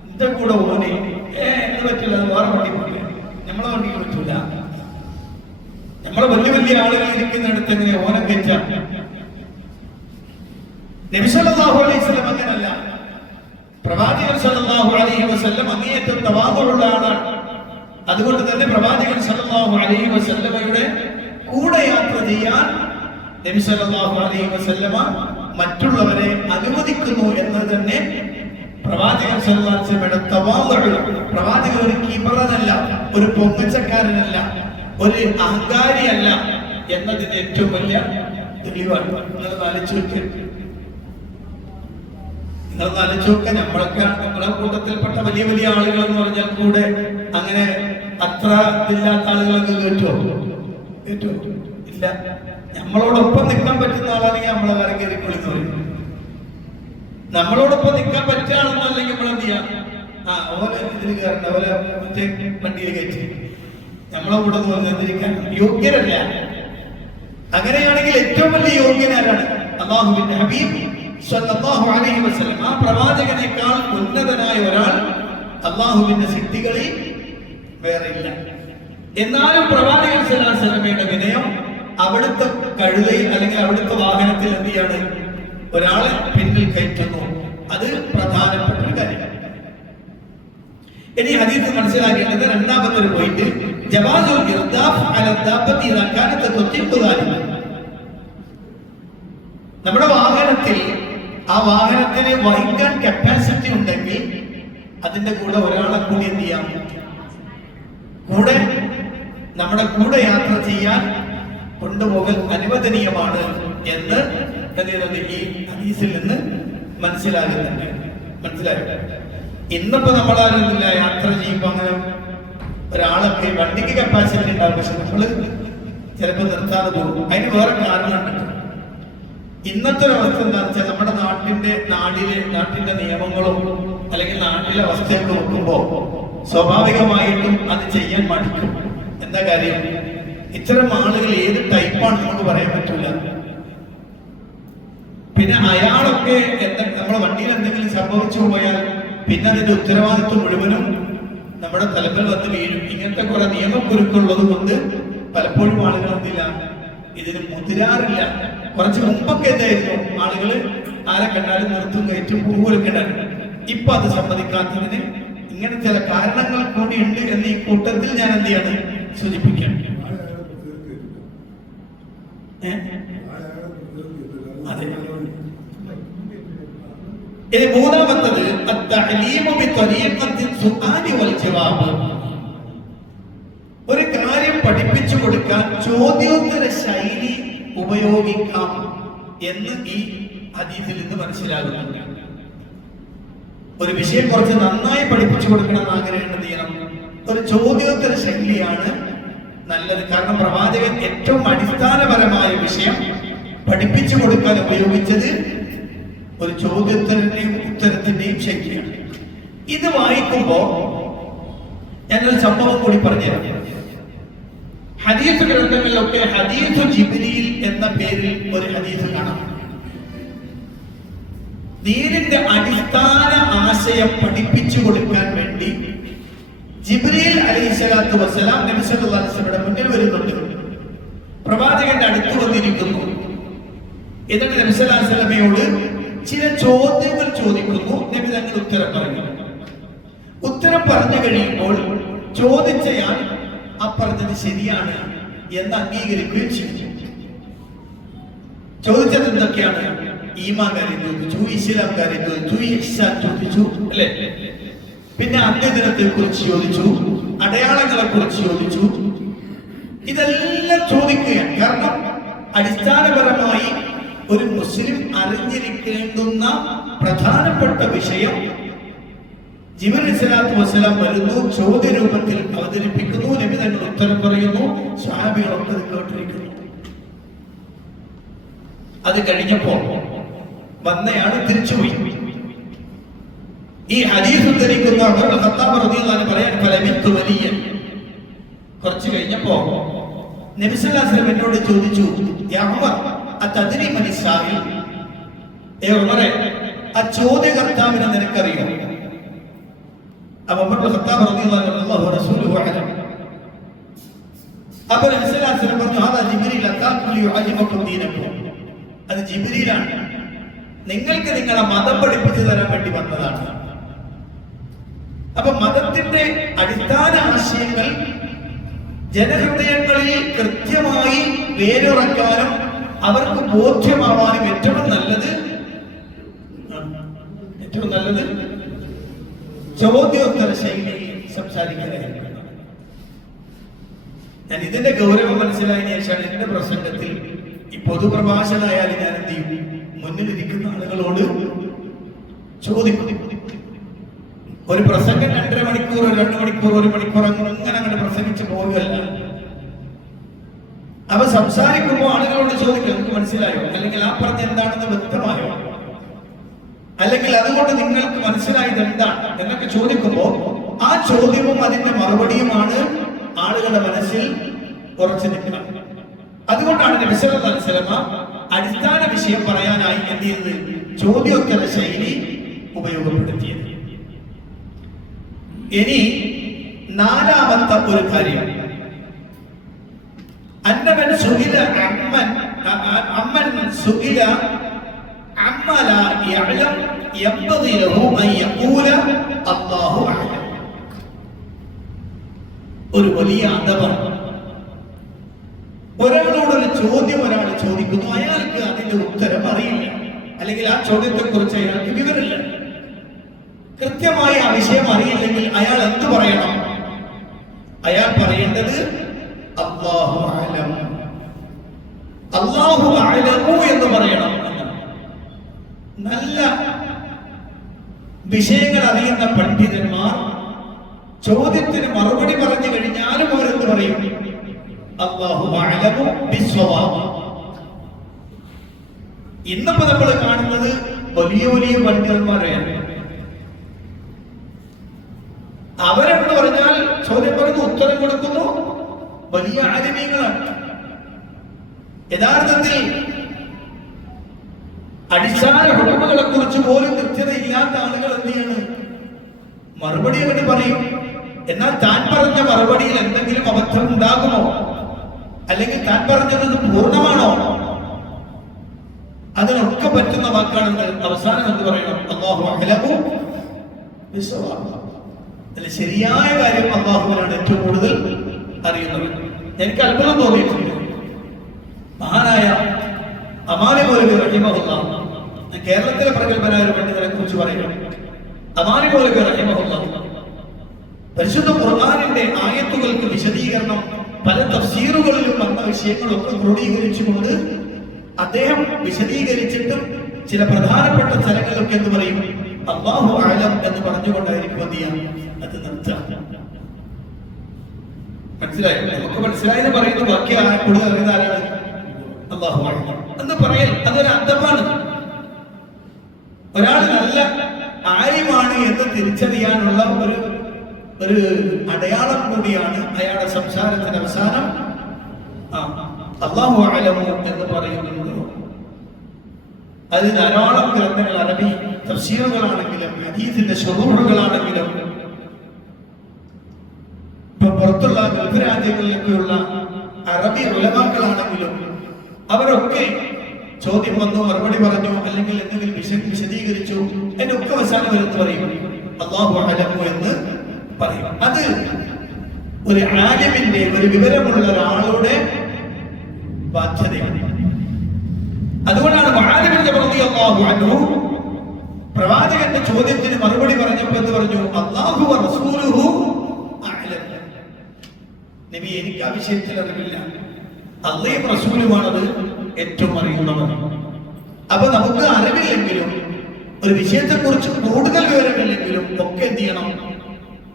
എന്റെ കൂടെ ഓനെ എന്ന് പറ്റില്ല, അത് വേറെ വണ്ടി പോലെ, നമ്മളെ വണ്ടിക്ക് പറ്റൂല. നമ്മളെ വലിയ വലിയ ആളുകൾ ഇരിക്കുന്നിടത്ത് എങ്ങനെ ഓനം കയറ്റാം? നബി സല്ലല്ലാഹു അലൈഹി വസല്ലം അങ്ങനല്ല. പ്രവാചകൻ സല്ലല്ലാഹു അലൈഹി വസല്ലം അങ്ങേയറ്റം തവാദുള്ള ആളാണ്. അതുകൊണ്ട് തന്നെ പ്രവാചകൻ സല്ലല്ലാഹു അലൈഹി വസല്ലമയുടെ കൂടെ യാത്ര ചെയ്യാൻ നബി സല്ലല്ലാഹു അലൈഹി വസല്ലമ മറ്റുള്ളവരെ അനുവദിക്കുന്നു എന്നത് തന്നെ പ്രവാചകൻ സല്ലല്ലാഹു അലൈഹി വസല്ലമയുടെ തവാദു. പ്രവാചകൻ ഒരു കിബറനല്ല, ഒരു പൊങ്ങച്ചക്കാരനല്ല, ഒരു അഹങ്കാരിയല്ല എന്നതിന് ഏറ്റവും വലിയ തെളിവാണ്. നിങ്ങൾ ആലോചിച്ച് നമ്മളൊക്കെ നമ്മളെ കൂട്ടത്തിൽപ്പെട്ട വലിയ വലിയ ആളുകൾ എന്ന് പറഞ്ഞാൽ കൂടെ അങ്ങനെ അത്ര ഇല്ലാത്ത ആളുകളൊക്കെ കേട്ടോ ഇല്ല. നമ്മളോടൊപ്പം നിൽക്കാൻ പറ്റുന്ന ആളാണെങ്കിൽ നമ്മളെ വേറെ കയറി വിളിച്ചു പറയും. നമ്മളോടൊപ്പം നിൽക്കാൻ പറ്റുകയാണെന്നല്ലെങ്കിൽ നമ്മൾ എന്ത് ചെയ്യാം? ഓലെ ഇതിൽ കയറണ്ട, ഓലെ മറ്റേ വണ്ടിയിൽ കയറ്റി നമ്മളെ കൂടെ നിർത്തിരിക്കാൻ യോഗ്യരല്ല. അങ്ങനെയാണെങ്കിൽ ഏറ്റവും വലിയ യോഗ്യനാരാണ്? അല്ലാഹുവിന്റെ ഹബീബ് സല്ലല്ലാഹു അലൈഹി വസല്ലം. ആ പ്രവാചകനേക്കാൾ ഉന്നതനായ ഒരാൾ അല്ലാഹുവിന്റെ സിദ്ധികളിൽ വേറെ ഇല്ല. എന്നാലും പ്രവാചകൻ സല്ലല്ലാഹു അലൈഹി വസല്ലമയുടെ വിനയം അവിടുത്തെ കഴുതയിൽ അല്ലെങ്കിൽ അവിടുത്തെ വാഹനത്തിൽ എന്ത് ചെയ്യാണ്? ഒരാളെ പിന്നിൽ കയറ്റുന്നു. അത് പ്രധാനപ്പെട്ട ഒരു കാര്യം. ഇനി ഹദീസ് മനസ്സിലാക്കേണ്ടത് രണ്ടാമത്തെ ഒരു പോയിന്റ്, ജവാസുൽ ഇർദാഫ് അല ദാബത്തി ഇദാ കാനത് തുതിഖു ദാലിക. നമ്മുടെ വാഹനത്തിൽ ആ വാഹനത്തിന് വഹിക്കാൻ കപ്പാസിറ്റി ഉണ്ടെങ്കിൽ അതിന്റെ കൂടെ ഒരാളെ കൂടി എന്ത് ചെയ്യാം? കൂടെ നമ്മുടെ കൂടെ യാത്ര ചെയ്യാൻ കൊണ്ടുപോകൽ അനുവദനീയമാണ് എന്ന് ഈ ഹദീസിൽ നിന്ന് മനസ്സിലാകുന്നുണ്ട്. ഇന്നിപ്പോ നമ്മളാരുന്നില്ല യാത്ര ചെയ്യുമ്പോ അങ്ങനെ ഒരാളൊക്കെ വണ്ടിക്ക് കപ്പാസിറ്റി ഉണ്ടാവും, പക്ഷെ നമ്മള് ചിലപ്പോ നിർത്താതെ പോകും. അതിന് വേറെ കാരണമുണ്ട്. ഇന്നത്തെ ഒരു അവസ്ഥ എന്താണെന്ന് വെച്ചാൽ നമ്മുടെ നാട്ടിന്റെ നിയമങ്ങളും അല്ലെങ്കിൽ നാട്ടിലെ അവസ്ഥയൊക്കെ നോക്കുമ്പോ സ്വാഭാവികമായിട്ടും അത് ചെയ്യാൻ മടിക്കും. എന്താ കാര്യം? ഇത്തരം ആളുകൾ ഏത് ടൈപ്പാണ് നമുക്ക് പറയാൻ പറ്റില്ല. പിന്നെ അയാളൊക്കെ നമ്മുടെ വണ്ടിയിൽ എന്തെങ്കിലും സംഭവിച്ചു പോയാൽ പിന്നെ അതിന്റെ ഉത്തരവാദിത്വം മുഴുവനും നമ്മുടെ തലത്തിൽ വന്ന് വീഴും. ഇങ്ങനത്തെ കുറെ നിയമക്കുരുക്കുള്ളത് കൊണ്ട് പലപ്പോഴും ആളുകൾ എന്തില്ല, ഇതിന് മുതിരാറില്ല. കുറച്ച് മുമ്പൊക്കെ എന്തായിരുന്നു, ആളുകൾ ആരെ കണ്ടാലും നിർത്തും കയറ്റും പൂവൊക്കെ ഉണ്ടായിരുന്നു. ഇപ്പൊ അത് സമ്മതിക്കാത്തതിന് ഇങ്ങനെ ചില കാരണങ്ങൾ കൂടി ഉണ്ട് എന്ന് ഈ കൂട്ടത്തിൽ ഞാൻ എന്ത് ചെയ്യാണ് സൂചിപ്പിക്കാൻ. ഇനി മൂന്നാമത്തത് ഒരു കാര്യം പഠിപ്പിച്ചു കൊടുക്കാൻ ചോദ്യോത്തര ശൈലി ഉപയോഗിക്കാം എന്ന് ഈ ഹദീസിൽ നിന്ന് മനസ്സിലാകുന്നുണ്ട്. ഒരു വിഷയം കുറച്ച് നന്നായി പഠിപ്പിച്ചു കൊടുക്കണം എന്ന് ആഗ്രഹം ചെയ്യണം, ഒരു ചോദ്യോത്തര ശൈലിയാണ് നല്ലത്. കാരണം പ്രവാചകൻ ഏറ്റവും അടിസ്ഥാനപരമായ വിഷയം പഠിപ്പിച്ചു കൊടുക്കാൻ ഉപയോഗിച്ചത് ഒരു ചോദ്യത്തിന്റെയും ഉത്തരത്തിന്റെയും ശൈലിയാണ്. ഇത് വായിക്കുമ്പോ ഞാനൊരു സംഭവം കൂടി പറഞ്ഞുതരാം. ഹദീസ് ഗ്രന്ഥങ്ങളിലൊക്കെ ഹദീസു ജിബ്രീൽ എന്ന പേരിൽ ഒരു ഹദീസ് കാണാം. ദീനിന്റെ അടിസ്ഥാന ആശയം പഠിപ്പിച്ചു കൊടുക്കാൻ വേണ്ടി ജിബ്രീൽ അലൈഹിസ്സലാത്തു വസ്സലാം നബി സല്ലല്ലാഹു അലൈഹി വസല്ലമയുടെ മുന്നിൽ വരുന്നുണ്ട്. പ്രവാചകന്റെ അടുത്ത് വന്നിരിക്കുന്നു. എന്നിട്ട് നബി സല്ലല്ലാഹു അലൈഹി വസല്ലമയോട് ചില ചോദ്യങ്ങൾ ചോദിക്കുന്നു. നബി തങ്ങൾ ഉത്തരം പറയുന്നു. ഉത്തരം പറഞ്ഞു കഴിയുമ്പോൾ ചോദിച്ചയാൾ ആ പറഞ്ഞത് ശരിയാണ് എന്ന് അംഗീകരിക്കുകയും ചെയ്തു. ചോദിച്ചത് എന്തൊക്കെയാണ്? ഈമാൻ കാര്യം ചോദിച്ചു, ഇസ്ലാം കാര്യം ചോദിച്ചു, ഇഹ്സാൻ ചോദിച്ചു, അല്ലേ? പിന്നെ അന്ത്യദിനത്തെ കുറിച്ച് ചോദിച്ചു, അടയാളങ്ങളെ കുറിച്ച് ചോദിച്ചു. ഇതെല്ലാം ചോദിക്കുകയാണ്. കാരണം അടിസ്ഥാനപരമായി ഒരു മുസ്ലിം അറിഞ്ഞിരിക്കേണ്ടുന്ന പ്രധാനപ്പെട്ട വിഷയം ജിബ്രീൽ സ്വല്ലല്ലാഹു അലൈഹി വസല്ലം വരുന്നു, ചോദ്യ രൂപത്തിൽ അവതരിപ്പിക്കുന്നു, നബി തങ്ങൾ ഉത്തരം പറയുന്നു, സ്വഹാബികളൊക്കെ കേട്ടിരിക്കുന്നു. അത് കഴിഞ്ഞപ്പോ വന്നയാൾ തിരിച്ചുപോയി. ഈ ഹദീസ് ഉദ്ധരിക്കുന്ന ഖത്താബ് റളിയല്ലാഹു അൻഹു പറയാൻ ഫലമിത്തു വലിയ കുറച്ച് കഴിഞ്ഞപ്പോ നബി സല്ലല്ലാഹു അലൈഹി വസല്ലം എന്നോട് ചോദിച്ചു, യാ ഉമർ അതദ്രി മൻ ഇസ്രായേൽ, ഏ ഉമറേ ആ ചോദ്യകർത്താവിനെ നിനക്കറിയോ? അപ്പൊ ഉമർ ഇബ്നു ഖത്താബ് റളിയല്ലാഹു റസൂലുഹു അലൈഹി. അപ്പൊ നബി സല്ലല്ലാഹു അലൈഹി വസല്ലം പറഞ്ഞു, ഹാദാ ജിബ്രീൽ അതാകും ലിയുഅല്ലിമകും ദീനകും. അത് ജിബ്രീലാണ്, നിങ്ങൾക്ക് നിങ്ങളെ മതം പഠിപ്പിച്ചു തരാൻ വേണ്ടി വന്നതാണ്. അപ്പൊ മതത്തിന്റെ അടിസ്ഥാന ആശയങ്ങൾ ജനഹൃദയങ്ങളിൽ കൃത്യമായി വേരുറക്കാനും അവർക്ക് ബോധ്യമാവാനും ഏറ്റവും നല്ലത് ചോദ്യോത്തര ശൈലിയിൽ സംസാരിക്കാനായിരുന്നു. ഞാൻ ഇതിന്റെ ഗൗരവം മനസ്സിലായതിനു ശേഷമാണ് എന്റെ പ്രസംഗത്തിൽ ഈ പൊതുപ്രഭാഷണമായാലും ഞാൻ എന്ത് ചെയ്യും, മുന്നിലിരിക്കുന്ന ആളുകളോട് ചോദിക്കും. ഒരു പ്രസംഗം 2.5 മണിക്കൂർ 2 മണിക്കൂർ 1 മണിക്കൂർ അങ്ങനെ പ്രസംഗിച്ച് പോവുകയല്ല. അവ സംസാരിക്കുമ്പോൾ ആളുകളോട് ചോദിക്കുക, നിങ്ങൾക്ക് മനസ്സിലായോ, അല്ലെങ്കിൽ ആ പറഞ്ഞ എന്താണെന്ന് വ്യക്തമായോ, അല്ലെങ്കിൽ അതുകൊണ്ട് നിങ്ങൾക്ക് മനസ്സിലായത് എന്താണ് എന്നൊക്കെ ചോദിക്കുമ്പോൾ ആ ചോദ്യവും അതിന്റെ മറുപടിയുമാണ് ആളുകളുടെ മനസ്സിൽ ഉറച്ചു നിൽക്കുക. അതുകൊണ്ടാണ് നബി സല്ലല്ലാഹു അലൈഹി വസല്ലം അടിസ്ഥാന വിഷയം പറയാനായി എന്ത് ചെയ്തത്, ചോദ്യോത്തര ശൈലി ഉപയോഗപ്പെടുത്തിയത്. ഇനി നാലാമത്തെ ഒരു കാര്യം, അന്നമൻ സുഇല അമ്മൻ സുഇല അമ്മ ലാ യഅലം യംബഗി ലഹു അൻ യഖൂല അല്ലാഹു അഅലം. ഒരു വലിയ അദബാണ്. ഒരാളോടൊരു ചോദ്യം ഒരാൾ ചോദിക്കുന്നു, അയാൾക്ക് അതിന്റെ ഉത്തരം അറിയില്ല, അല്ലെങ്കിൽ ആ ചോദ്യത്തെ കുറിച്ച് അയാൾക്ക് വിവരമില്ല, കൃത്യമായി ആ വിഷയം അറിയില്ലെങ്കിൽ അയാൾ എന്ത് പറയണം? അയാൾ പറയേണ്ടത് അല്ലാഹു അഅലം, അല്ലാഹു അഅലമു എന്ന് പറയണം. നല്ല വിഷയങ്ങൾ അറിയുന്ന പണ്ഡിതന്മാർ ചോദ്യത്തിന് മറുപടി പറഞ്ഞു കഴിഞ്ഞാലും അവരെന്ത് പറയും? അല്ലാഹു അഅലമു ബിസ്സവാബ്. ഇന്നിപ്പോ നമ്മൾ കാണുന്നത് വലിയ വലിയ പണ്ഡിതന്മാരെയാണ്. അവരെന്ന് പറഞ്ഞാൽ ചോദ്യം പറയുന്നു, ഉത്തരം കൊടുക്കുന്നു, വലിയ ആലിമീങ്ങളാണ്. യഥാർത്ഥത്തിൽ അടിസ്ഥാന ഹുക്മുകളെ കുറിച്ച് പോലും കൃത്യതയില്ലാത്ത ആളുകൾ എന്ത് ചെയ്യാണ്? മറുപടി അങ്ങോട്ട് പറയും. എന്നാൽ താൻ പറഞ്ഞ മറുപടിയിൽ എന്തെങ്കിലും അബദ്ധം ഉണ്ടാകുമോ, അല്ലെങ്കിൽ താൻ പറഞ്ഞത് പൂർണ്ണമാണോ, അതിനൊക്കെ പറ്റുന്ന വാക്കാണെന്ന് അവസാനം എന്ത് പറയണം? അല്ലാഹു അഅലമു ബിസ്സവാബ്. അല്ലെ, ശരിയായ കാര്യം അല്ലാഹുവിനാണ് ഏറ്റവും കൂടുതൽ അറിയുന്നത്. എനിക്ക് അത്ഭുതം തോന്നിയിട്ടുണ്ട്. മഹാനായ അമാനി മൗലവി റഹിമഹുല്ലാഹ്, കേരളത്തിലെ പ്രഗത്ഭനായ ഒരു പണ്ഡിതനെ കുറിച്ച് പറയുന്നു. അമാനി മൗലവി റഹിമഹുല്ലാഹ് പരിശുദ്ധ ഖുർആനിന്റെ ആയത്തുകൾക്ക് വിശദീകരണം പല തഫ്സീറുകളിലും വന്ന വിഷയങ്ങളൊക്കെ ക്രോഡീകരിച്ചുകൊണ്ട് അദ്ദേഹം വിശദീകരിച്ചിട്ടും ചില പ്രധാനപ്പെട്ട സ്ഥലങ്ങളിലൊക്കെ എന്ന് പറയും അല്ലാഹു അഅലം എന്ന് പറഞ്ഞുകൊണ്ടായിരിക്കും എന്ത് ചെയ്യാം, അത് നിർത്താം. മനസ്സിലായോ? നമുക്ക് മനസ്സിലായെന്ന് പറയുന്ന ബാക്കി കൂടുതൽ അറിയുന്ന ആരാണ്? അല്ലാഹു അഅലം എന്ന് പറയൽ അതൊരു അർത്ഥമാണ്. ഒരാൾ നല്ല ആര്യമാണ് എന്ന് തിരിച്ചറിയാനുള്ള ഒരു അടയാളം കൂടിയാണ് അയാളുടെ സംസാരത്തിന്റെ അവസാനം അല്ലാഹു അഅലമു എന്ന് പറയുന്നത്. അതിന് ധാരാളം ഗ്രന്ഥങ്ങൾ, അറബി തഫ്സീറുകളാണെങ്കിലും ഹദീസിന്റെ ശുറൂഹുകളാണെങ്കിലും ഇപ്പൊ പുറത്തുള്ള ഗൾഫ് രാജ്യങ്ങളിലൊക്കെയുള്ള അറബി ഉലമാക്കളാണെങ്കിലും അവരൊക്കെ ചോദ്യം വന്നു, മറുപടി പറഞ്ഞു, അല്ലെങ്കിൽ എന്തെങ്കിലും വിശദീകരിച്ചു, എന്നൊക്കെ അവസാനം വരുന്ന് പറയും അല്ലാഹു അഅലമു എന്ന് പറയും. അത് ഒരു ആലിമിന്റെ, ഒരു വിവരമുള്ള ഒരാളുടെ ബാധ്യതയാണ്. അതുകൊണ്ടാണ് മുആദ് ബിൻ ജബൽ റളിയല്ലാഹു അൻഹു പ്രവാചകന്റെ ചോദ്യത്തിന് മറുപടി പറഞ്ഞപ്പോൾ എന്ന് പറഞ്ഞു അല്ലാഹു വ റസൂലുഹു അഅലം. നബി, എനിക്ക് ആ വിഷയത്തിൽ അറിവില്ല, അല്ലാഹുവും റസൂലുമാണത് ഏറ്റവും അറിയുന്നവർ. അപ്പൊ നമുക്ക് അറിവില്ലെങ്കിലും ഒരു വിഷയത്തെ കുറിച്ച് കൂടുതൽ വിവരമില്ലെങ്കിലും ഒക്കെ എന്ത് ചെയ്യണം?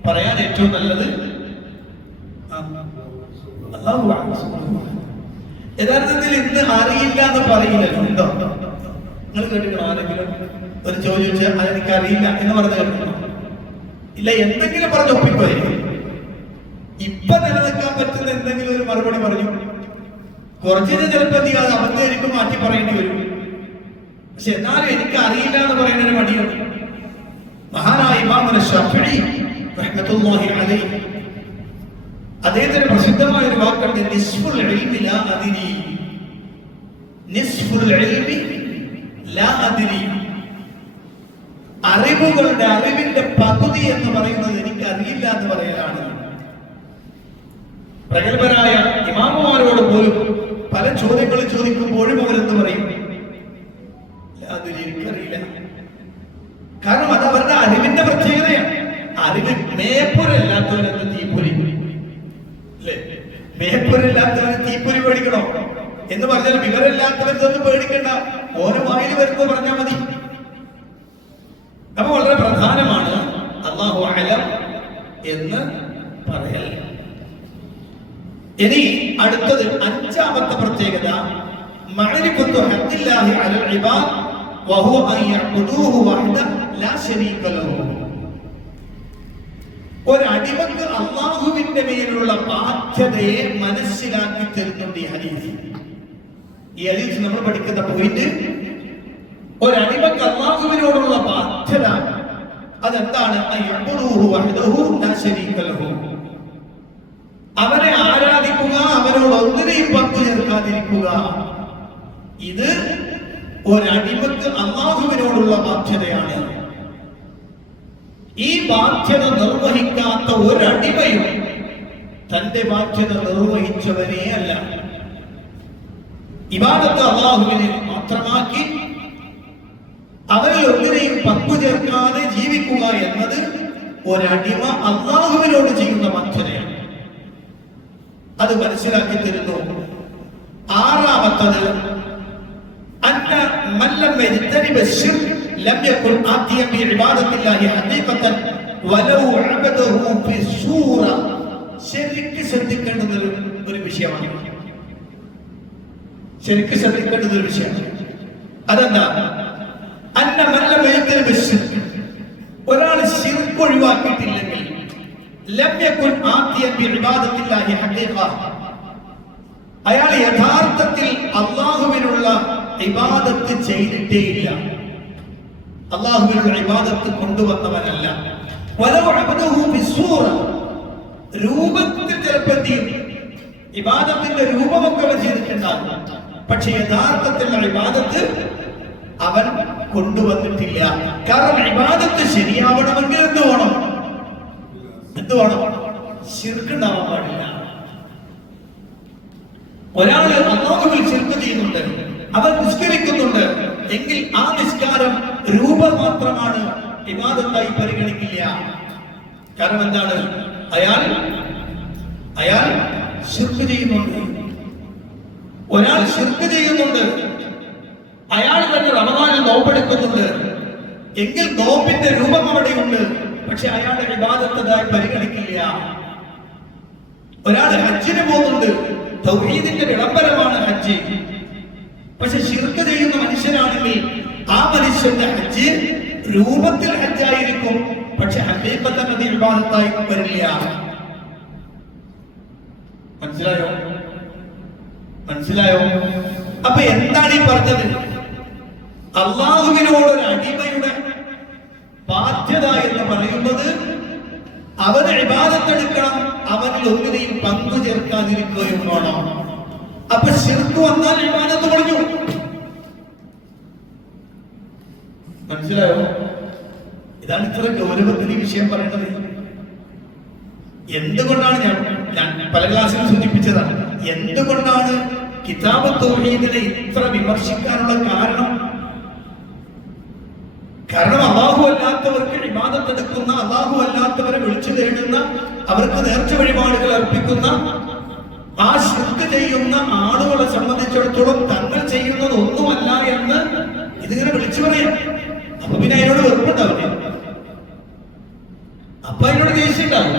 പറയാൻ ഏറ്റവും നല്ലത് അല്ലാഹു വ റസൂലുഹു. യഥാർത്ഥത്തിൽ ഇന്ന് അറിയില്ല എന്ന് പറയില്ലല്ലോ. ഉണ്ടോ? നിങ്ങൾ കേട്ടിട്ടുണ്ടോ ആരെങ്കിലും ഒരു ചോദ്യം ചോദിച്ചാൽ അതെനിക്ക് അറിയില്ല എന്ന് പറഞ്ഞു കേൾക്കണം? ഇല്ല, എന്തെങ്കിലും പറഞ്ഞ് ഒപ്പിപ്പോയിരിക്കും. ഇപ്പൊ നിലനിൽക്കാൻ പറ്റുന്ന മറുപടി പറഞ്ഞു. കുറച്ചിന് ചിലപ്പോൾ എന്ത് ചെയ്യാതെ അബദ്ധമായിരിക്കും മാറ്റി പറയേണ്ടി വരും. പക്ഷെ എന്നാലും എനിക്ക് അറിയില്ല എന്ന് പറയുന്നൊരു മടിയുണ്ട്. മഹാനായ ഇമാം ശാഫിഈ റഹ്മത്തുള്ളാഹി അലൈഹി അദ്ദേഹത്തിന്റെ പ്രസിദ്ധമായ ഒരു വാക്കുണ്ട്, നിസ്ഫുൽ ഇൽമി ലാ അദ്രി. നിസ്ഫുൽ ഇൽമി ലാ അദ്രി. അറിവിന്റെ പകുതി എന്ന് പറയുന്നത് എനിക്ക് അറിയില്ല എന്ന് പറയലാണ്. പ്രഗത്ഭരായ ഇമാമുമാരോട് പോലും പല ചോദ്യങ്ങൾ ചോദിക്കുമ്പോഴും അവരെന്ന് പറയും, അതിൽ എനിക്കറിയില്ല. കാരണം അത് അവരുടെ അറിവിന്റെ പ്രത്യേകതയാണ്. അറിവ് മേപ്പുരല്ലാത്തവരെന്ന് തീപ്പൊരി അല്ലേ? മേപ്പുരല്ലാത്തവന് തീപ്പൊരി പേടിക്കണോ എന്ന് പറഞ്ഞാൽ വിവരമില്ലാത്തവരൊന്നും പേടിക്കണ്ട, ഓരോ വായിൽ വരുന്നത് പറഞ്ഞാൽ മതി. അപ്പൊ വളരെ പ്രധാനമാണ് അല്ലാഹു അഅലം എന്ന് പറയൽ. ഇനി അടുത്തത് അഞ്ചാമത്തെ പ്രത്യേകത, മഅരിഫത്തു ഹഖ്ഖില്ലാഹി അലൽ ഇബാദ് വഹുവ അൻ യഅ്ബുദൂഹു വഹ്ദഹു ലാ ശരീക ലഹു. ഒരടിമക്ക് അല്ലാഹുവിന്റെ മേലുള്ള ബാധ്യതയെ മനസ്സിലാക്കി തരുന്നുണ്ട് ഈ ഹദീസ്. ഈ ഹദീസ് നമ്മൾ പഠിക്കുന്ന പോയിന്റ്, ഒരടിമക്ക് അല്ലാഹുവിനോടുള്ള ബാധ്യത അതെന്താണ്? അവനെ ആരാധിക്കുക, അവനോട് ഒന്നിനെയും പങ്കു ചേർക്കാതിരിക്കുക. ഇത് ഒരടിമക്ക് അല്ലാഹുവിനോടുള്ള ബാധ്യതയാണ്. ഈ ബാധ്യത നിർവഹിക്കാത്ത ഒരടിമയും തന്റെ ബാധ്യത നിർവഹിച്ചവനേ അല്ല. ഇബാദത്ത് അല്ലാഹുവിനെ മാത്രമാക്കി അവരിൽ ഒന്നിനെയും പങ്കുചേർക്കാതെ ജീവിക്കുക എന്നത് ഒരടിമ അല്ലാഹുവിനോട് ചെയ്യുന്ന ബാധ്യതയാണ്. അത് മനസ്സിലാക്കി തരുന്നു. ആറാമത്തത്, അന്ന മൻ ലം യജ്തനിബ ശിർക്ക് ലം യകുൻ ആതിയ ബി ഇബാദത്തില്ലാഹി ഹഖീഖത്തൻ വലൗ അബദഹു ഫി സൂറ. ശരിക്ക് ശ്രദ്ധിക്കേണ്ടുന്ന ഒരു വിഷയമാണ്. ശരിക്ക് ശ്രദ്ധിക്കേണ്ടുന്ന ഒരു വിഷയമാണ്. അതെന്താ? അന്ന മൻ ലം യജ്തനിബ ശിർക്ക്, ഒരാൾ ശിർക്ക് ഒഴിവാക്കിയിട്ടില്ലെങ്കിൽ ലം യകുൻ ആതിയ ബി ഇബാദത്തില്ലാഹി ഹഖീഖ, അയാൾ യഥാർത്ഥത്തിൽ അല്ലാഹുവിനുള്ള ഇബാദത്ത് ചെയ്തിട്ടേയില്ല, അല്ലാഹുവിനുള്ള ഇബാദത്ത് കൊണ്ടുവന്നവനല്ല. വലൗ അബ്ദഹു ബിസ്സൂറ, രൂപത്തിൽ ചിലപ്പോൾ ഇബാദത്തിന്റെ രൂപമൊക്കെ അവൻ ചെയ്തിട്ടുണ്ടാകും, പക്ഷെ യഥാർത്ഥത്തിലുള്ള ഇബാദത്ത് അവൻ കൊണ്ടുവന്നിട്ടില്ല. കാരണം ഇബാദത്ത് ശരിയാവണമെങ്കിൽ എന്ത് വേണം? ശിർക്ക് ഉണ്ടാവാൻ പാടില്ല. ഒരാൾ അല്ലാഹുവിൽ ശിർക്ക് ചെയ്യുന്നുണ്ട്, അവൻ നിസ്കരിക്കുന്നുണ്ട് എങ്കിൽ ആ നിസ്കാരം രൂപം മാത്രമാണ്, ഇബാദത്തായി പരിഗണിക്കില്ല. കാരണം എന്താണ്? അയാൾ ശിർക്ക് ചെയ്യുന്നുണ്ട്. ഒരാൾ ശിർക്ക് ചെയ്യുന്നുണ്ട്, അയാൾ തന്നെ റമദാനിൽ നോമ്പെടുക്കുന്നുണ്ട് എങ്കിൽ നോമ്പിന്റെ രൂപം അവിടെയുണ്ട്, പക്ഷെ അയാളുടെ ഇബാദത്തായി പരിഗണിക്കില്ല. ഒരാൾ ഹജ്ജിന് പോകുന്നുണ്ട്, തൗഹീദിന്റെ വിളംബരമാണ് ഹജ്ജ്, പക്ഷെ ശിർക്ക് ചെയ്യുന്ന മനുഷ്യനാണെങ്കിൽ ആ മനുഷ്യന്റെ ഹജ്ജ് രൂപത്തിൽ ഹജ്ജായിരിക്കും, പക്ഷെ ഹഖീഖത്തൻ അത് ഇബാദത്തായി വരില്ല. മനസ്സിലായോ? അപ്പൊ എന്താണ് ഈ പറഞ്ഞത്? അല്ലാഹുവിനോടൊരു അടിമയുടെ ബാധ്യത എന്ന് പറയുന്നത് അവന് ഇബാദത്തെടുക്കണം, അവനിൽ ഒന്നിനെയും പങ്കു ചേർക്കാതിരിക്കുകയും വേണം. അപ്പൊ ശിർക്ക് വന്നാൽ ഇബാദത്ത് പറഞ്ഞു. മനസ്സിലായോ? ഇതാണ് ഇത്ര ഗൗരവത്തിൽ ഈ വിഷയം പറയുന്നത്. എന്തുകൊണ്ടാണ് ഞാൻ പല ക്ലാസ്സിലും സൂചിപ്പിച്ചതാണ്, എന്തുകൊണ്ടാണ് കിതാബ് തൗഹീദിനെ ഇത്ര വിമർശിക്കാനുള്ള കാരണം? കാരണം അല്ലാഹു അല്ലാത്തവർക്ക് ഇബാദത്ത് എടുക്കുന്ന, അല്ലാഹു അല്ലാത്തവരെ വിളിച്ചു തേടുന്ന, അവർക്ക് നേർച്ച വഴിപാടുകൾ അർപ്പിക്കുന്ന, ആ ശിർക്ക് ചെയ്യുന്ന ആളുകളെ സംബന്ധിച്ചിടത്തോളം തങ്ങൾ ചെയ്യുന്നത് ഒന്നുമല്ല എന്ന് ഇതിങ്ങനെ വിളിച്ചു പറയാം. അപ്പൊ പിന്നെ അതിനോട് വെറുപ്പുണ്ടാവില്ല, അപ്പൊ അതിനോട് ദേഷ്യം ഉണ്ടാവില്ല.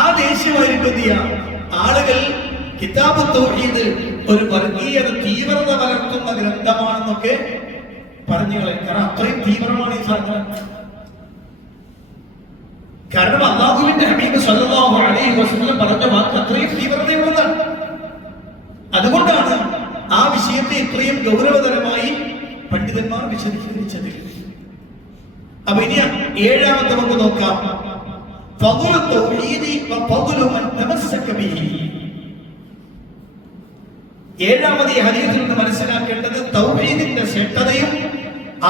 ആ ദേഷ്യമായിരിക്കും എന്ത് ചെയ്യാം, ആളുകൾ കിതാബ് തൗഹീദ് ഒരു വർഗീയത തീവ്രത വളർത്തുന്ന ഗ്രന്ഥമാണെന്നൊക്കെ പറഞ്ഞു കളയും. കാരണം അത്രയും തീവ്രമാണ് ഈ സാധനം. കാരണം അല്ലാഹുവിന്റെ ഹബീബ് സല്ലല്ലാഹു അലൈഹി വസല്ലം പറഞ്ഞ വാക്ക് അത്രയും തീവ്രത വിഷയത്തെ ഇത്രയും ഗൗരവതരമായി പണ്ഡിതന്മാർ വിശദീകരിച്ചത്. അപ്പൊ ഇനി ഏഴാമത്തെ നമുക്ക് നോക്കാം. ഏഴാമത് ഈ ഹദീസിൽ നിന്ന് മനസ്സിലാക്കേണ്ടത് തൗഹീദിന്റെ ശ്രേഷ്ഠതയും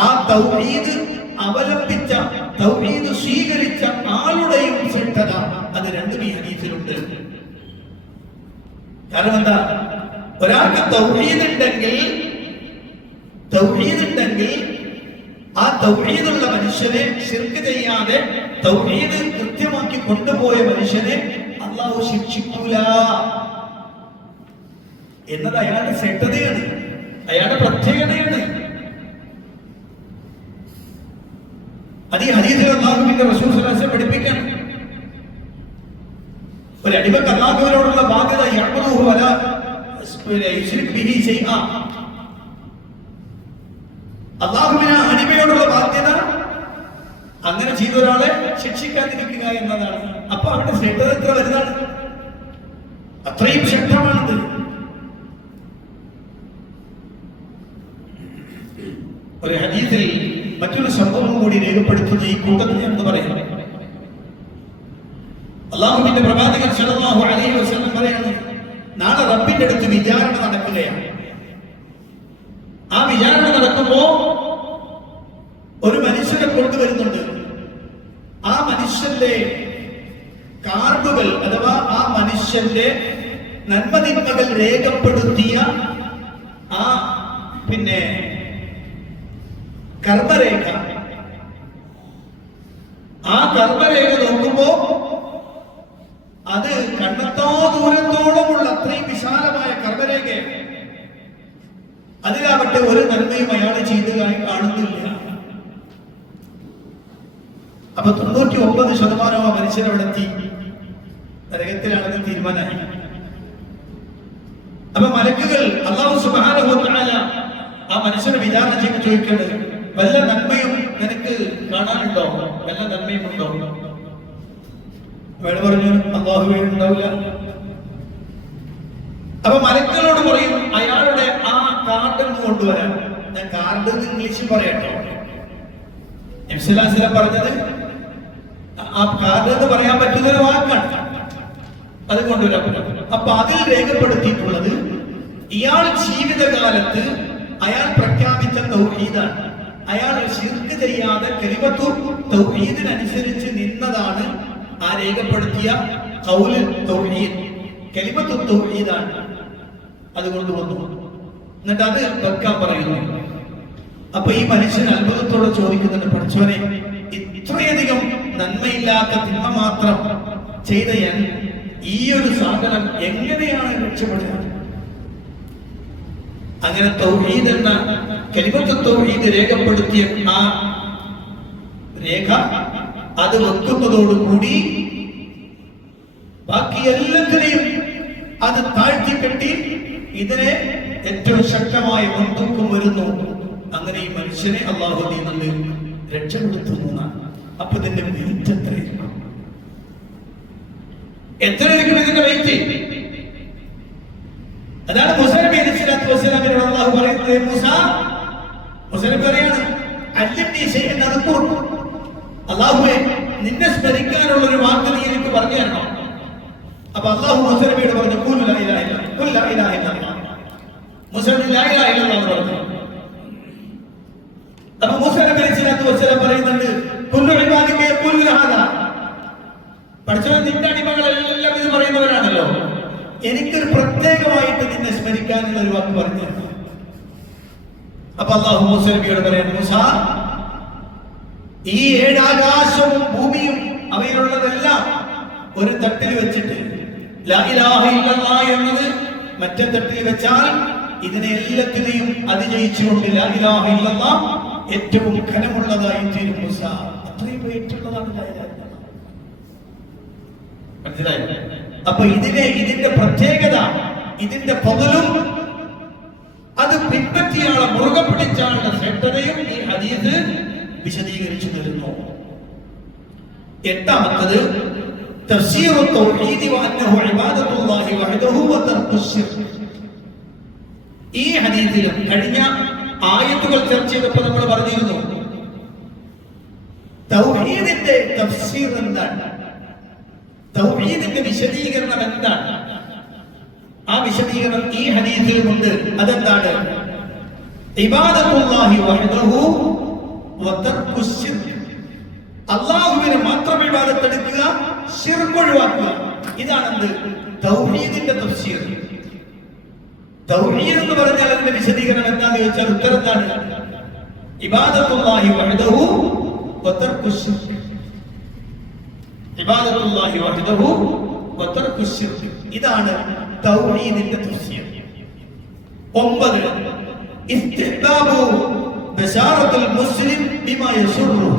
ആ തൗഹീദ് അവലംബിച്ച തൗഹീദ് സ്വീകരിച്ച ആളുടെയും ശ്രേഷ്ഠത, അത് രണ്ടും ഈ ഹദീസിലുണ്ട്. കാരണം എന്താ, ഒരാൾക്ക് തൗഹീദ് ഉണ്ടെങ്കിൽ ആ തൗഹീദുള്ള മനുഷ്യനെ ശിർക്ക് ചെയ്യാതെ തൗഹീദ് കൃത്യമാക്കി കൊണ്ടുപോയ മനുഷ്യനെ അല്ലാഹു ശിക്ഷിക്കൂല എന്നത് അയാളുടെ ശ്രേഷ്ഠതയാണ്, അയാളുടെ പ്രത്യേകതയാണ്. അത് ഈ ഹദീസിൽ അല്ലാഹുവിന്റെ റസൂൽ സ്വല്ലല്ലാഹു അലൈഹി വസല്ലം പഠിപ്പിക്കണം. ഒരു അടിമക്ക് അല്ലാഹുവിനോടുള്ള ബാധ്യത യഅ്ബുദുഹു വലാ യുശ്രിക് ബിഹി ശൈഅ. അല്ലാഹുവിന് അടിമയോടുള്ള ബാധ്യത അങ്ങനെ ചെയ്ത ഒരാളെ ശിക്ഷിക്കാതിരിക്കുക എന്നതാണ്. അപ്പൊ അവരുടെ ശ്രേഷ്ഠത എത്ര വലുതാണ്, അത്രയും ശക്തമാണത്. ഒരു ഹദീസിൽ മറ്റൊരു സംഭവം കൂടി രേഖപ്പെടുത്തുന്ന ഈ കൂട്ടത്തിൽ എന്ന് പറയാം. അല്ലാഹുവിന്റെ പ്രവാചകൻ സല്ലല്ലാഹു അലൈഹി വസല്ലം പറയുന്നു, നാളെ റബ്ബിന്റെ അടുത്ത് വിചാരണ നടക്കുകയാണ്. ആ വിചാരണ നടക്കുമ്പോ ഒരു മനുഷ്യനെ കൊണ്ടുവരുന്നുണ്ട്. ആ മനുഷ്യന്റെ കാർഡുകൾ അഥവാ ആ മനുഷ്യന്റെ നന്മതിന്മകൾ രേഖപ്പെടുത്തിയ ആ കർമ്മരേഖ, ആ കർമ്മരേഖ നോക്കുമ്പോ അത് കണ്ണെത്താ ദൂരത്തോളമുള്ള അത്രയും വിശാലമായ കർമ്മരേഖയാണ്. അതിലാവട്ടെ ഒരു നന്മയും അയാൾ ചെയ്തതായി കാണുന്നില്ല. അപ്പൊ 99% ആ മനുഷ്യൻ അവിടെ എത്തി, നരകത്തിലാണെന്ന് തീരുമാനമായി. അപ്പൊ മലക്കുകൾ അല്ലാഹു സുബ്ഹാനഹു വ തആല ആ മനുഷ്യനെ വിചാരണ ചെയ്ത് ചോദിക്കേണ്ടത്, വല്ല നന്മയും നിനക്ക് കാണാനുണ്ടോ, വല്ല നന്മയും ഉണ്ടോ? വേണം പറഞ്ഞു, അല്ലാഹുവേ ഉണ്ടാവില്ല. അപ്പൊ മലക്കുകളോട് പറയും അയാളുടെ ആ കാർഡ് കൊണ്ടുവരാൻ. ഞാൻ കാർഡ് ഇംഗ്ലീഷിൽ പറയട്ടോ, നബി സല്ലല്ലാഹു അലൈഹി വസല്ലം പറഞ്ഞത് ആ കാർഡ് എന്ന് പറയാൻ പറ്റുന്ന ഒരു വാക്കാണ്, അത് കൊണ്ടുവരാൻ. അപ്പൊ അതിൽ രേഖപ്പെടുത്തിയിട്ടുള്ളത് ഇയാൾ ജീവിതകാലത്ത് അയാൾ പ്രഖ്യാപിച്ച തൗഹീദാണ്. അയാൾ ശിർക്ക് ചെയ്യാതെ കലിമത്തു തൗഹീദിനനുസരിച്ച് നിന്നതാണ് ആ രേഖപ്പെടുത്തിയ ഖൗൽ തൗഹീദ്, കലിമത്തു തൗഹീദാണ്. അത് കൊണ്ടുവന്നു, എന്നിട്ട് അത് വെക്കാൻ പറയുന്നു. അപ്പൊ ഈ മനുഷ്യൻ അത്ഭുതത്തോടെ ചോദിക്കുന്നുണ്ട്, പഠിച്ചവനെ, ഇത്രയധികം നന്മയില്ലാത്ത തിന്മ മാത്രം ചെയ്ത ഈ ഒരു സാധനം എങ്ങനെയാണ് രക്ഷപ്പെടുക? അങ്ങനെ തൗഹീദ് എന്ന കലിമത്ത് തൗഹീദ് രേഖപ്പെടുത്തിയ ആ രേഖ അത് വെക്കുന്നതോടുകൂടി ബാക്കി എല്ലാത്തിനെയും അത് താഴ്ത്തിക്കെട്ടി ഇതിനെ ഏറ്റവും ശക്തമായ മുൻതൂക്കം വരുന്നു. അങ്ങനെ ഈ മനുഷ്യനെ അല്ലാഹു നിന്ന് രക്ഷപ്പെടുത്തുന്നു. അപ്പൊ ഇതിന്റെ വെയിറ്റ് എത്രയായിരിക്കും? എത്രയായിരിക്കും ഇതിന്റെ വെയിറ്റ്? അതാണ് മൂസാ നബി അലൈഹിസ്സലാത്തു വസ്സലാമിനോട് അല്ലാഹു പറയുന്നത്, മൂസാ നബി പറയാണ്, അല്ലിംനി ശൈഅൻ അദ്കുർ, അല്ലാഹുവേ നിന്നെ സ്മരിക്കാനുള്ള ഒരു വാക്ക് നീ എനിക്ക് പറഞ്ഞു തരണം. അപ്പൊ അല്ലാഹു മൂസാ നബിയോട് പറഞ്ഞു, ഖുൽ ലാ ഇലാഹ ഇല്ലല്ലാഹ്, ഖുൽ ലാ ഇലാഹ ഇല്ലല്ലാഹ്. മൂസാ നബി ലാ ഇലാഹ ഇല്ലല്ലാഹ് എന്ന് പറഞ്ഞു. അപ്പൊ മൂസാ നബി അലൈഹിസ്സലാത്തു വസ്സലാം പറയുന്നുണ്ട്, കുല്ലു ഇബാദിക യഖൂലു ഹാദാ, പഠിച്ചവൻ നിന്റെ അടിമകളെല്ലാം ഇത് പറയുന്നവരാണല്ലോ, എനിക്കൊരു പ്രത്യേകമായിട്ട് നിന്നെ സ്മരിക്കാനുള്ള ഒരു വാക്ക് പറഞ്ഞു. അപ്പൊ അല്ലാഹു മൂസാ നബിയോട് പറയുന്നു, മൂസാ, ഈ 7 ആകാശവും ഭൂമിയും അവയിലുള്ളതെല്ലാം ഒരു തട്ടിൽ വെച്ചിട്ട് ലാ ഇലാഹ ഇല്ലല്ലാഹ് എന്നത് മറ്റേ തട്ടിൽ വെച്ചാൽ ഇതിനെ എല്ലാത്തിനെയും അതിജയിച്ചുകൊണ്ട് ലാ ഇലാഹ ഇല്ലല്ലാഹ് ഏറ്റവും ഘനമുള്ളതായി തീരും. മൂസാ, അത്രയും വെയിറ്റ് ഉള്ളതാണ് ലാ ഇലാഹ ഇല്ലല്ലാഹ്. മനസ്സിലായോ? അപ്പൊ ഇതിന്റെ പ്രത്യേകത, ഇതിന്റെ പകലും അത് പിൻപറ്റിയാളെ മുറുകെ പിടിച്ചാളുടെ ശ്രേഷ്ഠതയും ഈ ഹദീസ് വിശദീകരിച്ചു തരുന്നു. എട്ടാമത്തത് തഫ്സീറു തൗഹീദ് വഅന്നഹു ഇബാദത്തുല്ലാഹി വഹദഹു വതർക്കു ശിർക്ക്. ഈ ഹദീസിലും കഴിഞ്ഞ ആയത്തുകൾ ചർച്ച ചെയ്തപ്പോൾ നമ്മൾ പറഞ്ഞിരുന്നു തൗഹീദിന്റെ തഫ്സീർ എന്താണ്, തൗഹീദിന്റെ വിശദീകരണം എന്താണ്. ആ വിശദീകരണം ഈ ഹദീസിലുമുണ്ട്. അതെന്താണ്? ഇബാദത്തുല്ലാഹി വഹ്ദഹു വതർക്കു ശിർക്ക്. അല്ലാഹുവിനെ മാത്രം ഇബാദത്ത് എടുക്കുക, ശിർക്ക് ഒഴിവാക്കുക. ഇതാണ് എന്ത്? തൗഹീദിന്റെ തഫ്സീർ. തൗഹീദ് എന്ന് പറഞ്ഞാൽ അതിന്റെ വിശദീകരണം എന്താന്ന് ചോദിച്ചാൽ ഉത്തരം എന്താണ്? ഇബാദത്തുല്ലാഹി വഹ്ദഹു വതർക്കു ശിർക്ക്. ഇബാദത്തുല്ലാഹി വഹ്ദഹു വതർക്കു ശിർക്ക്. ഇതാണ് തൗഹീദിന്റെ തഫ്സീർ. 9 ഇസ്തിഹ്ബാബു ബശാറത്തുൽ മുസ്ലിം ബിമാ യസുറു.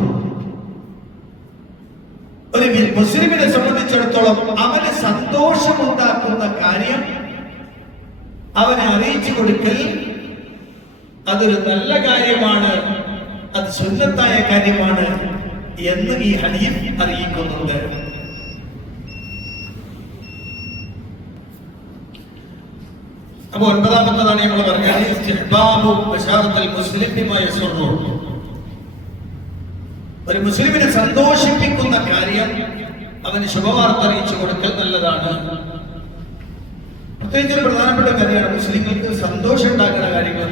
ഒരു മുസ്ലിമിനെ സംബന്ധിച്ചിടത്തോളം അവന് സന്തോഷമുണ്ടാക്കുന്ന കാര്യം അവനെ അറിയിച്ചു കൊടുക്കൽ അതൊരു നല്ല കാര്യമാണ്, അത് സുന്നത്തായ കാര്യമാണ് എന്ന് ഈ ഹദീസ് അറിയിക്കുന്നുണ്ട്. അപ്പൊ 9ാമത്തേതാണ് നമ്മൾ പറഞ്ഞത് ഇസ്തിഹ്ബാബു ബശാറത്തുൽ മുസ്ലിം ബിമാ യസുറു. ഒരു മുസ്ലിമിനെ സന്തോഷിപ്പിക്കുന്ന കാര്യം അവന് ശുഭവാർത്ത അറിയിച്ചു കൊടുക്കൽ നല്ലതാണ്. പ്രത്യേകിച്ച് ഒരു പ്രധാനപ്പെട്ട കാര്യമാണ് മുസ്ലിങ്ങൾക്ക് സന്തോഷം ഉണ്ടാക്കുന്ന കാര്യങ്ങൾ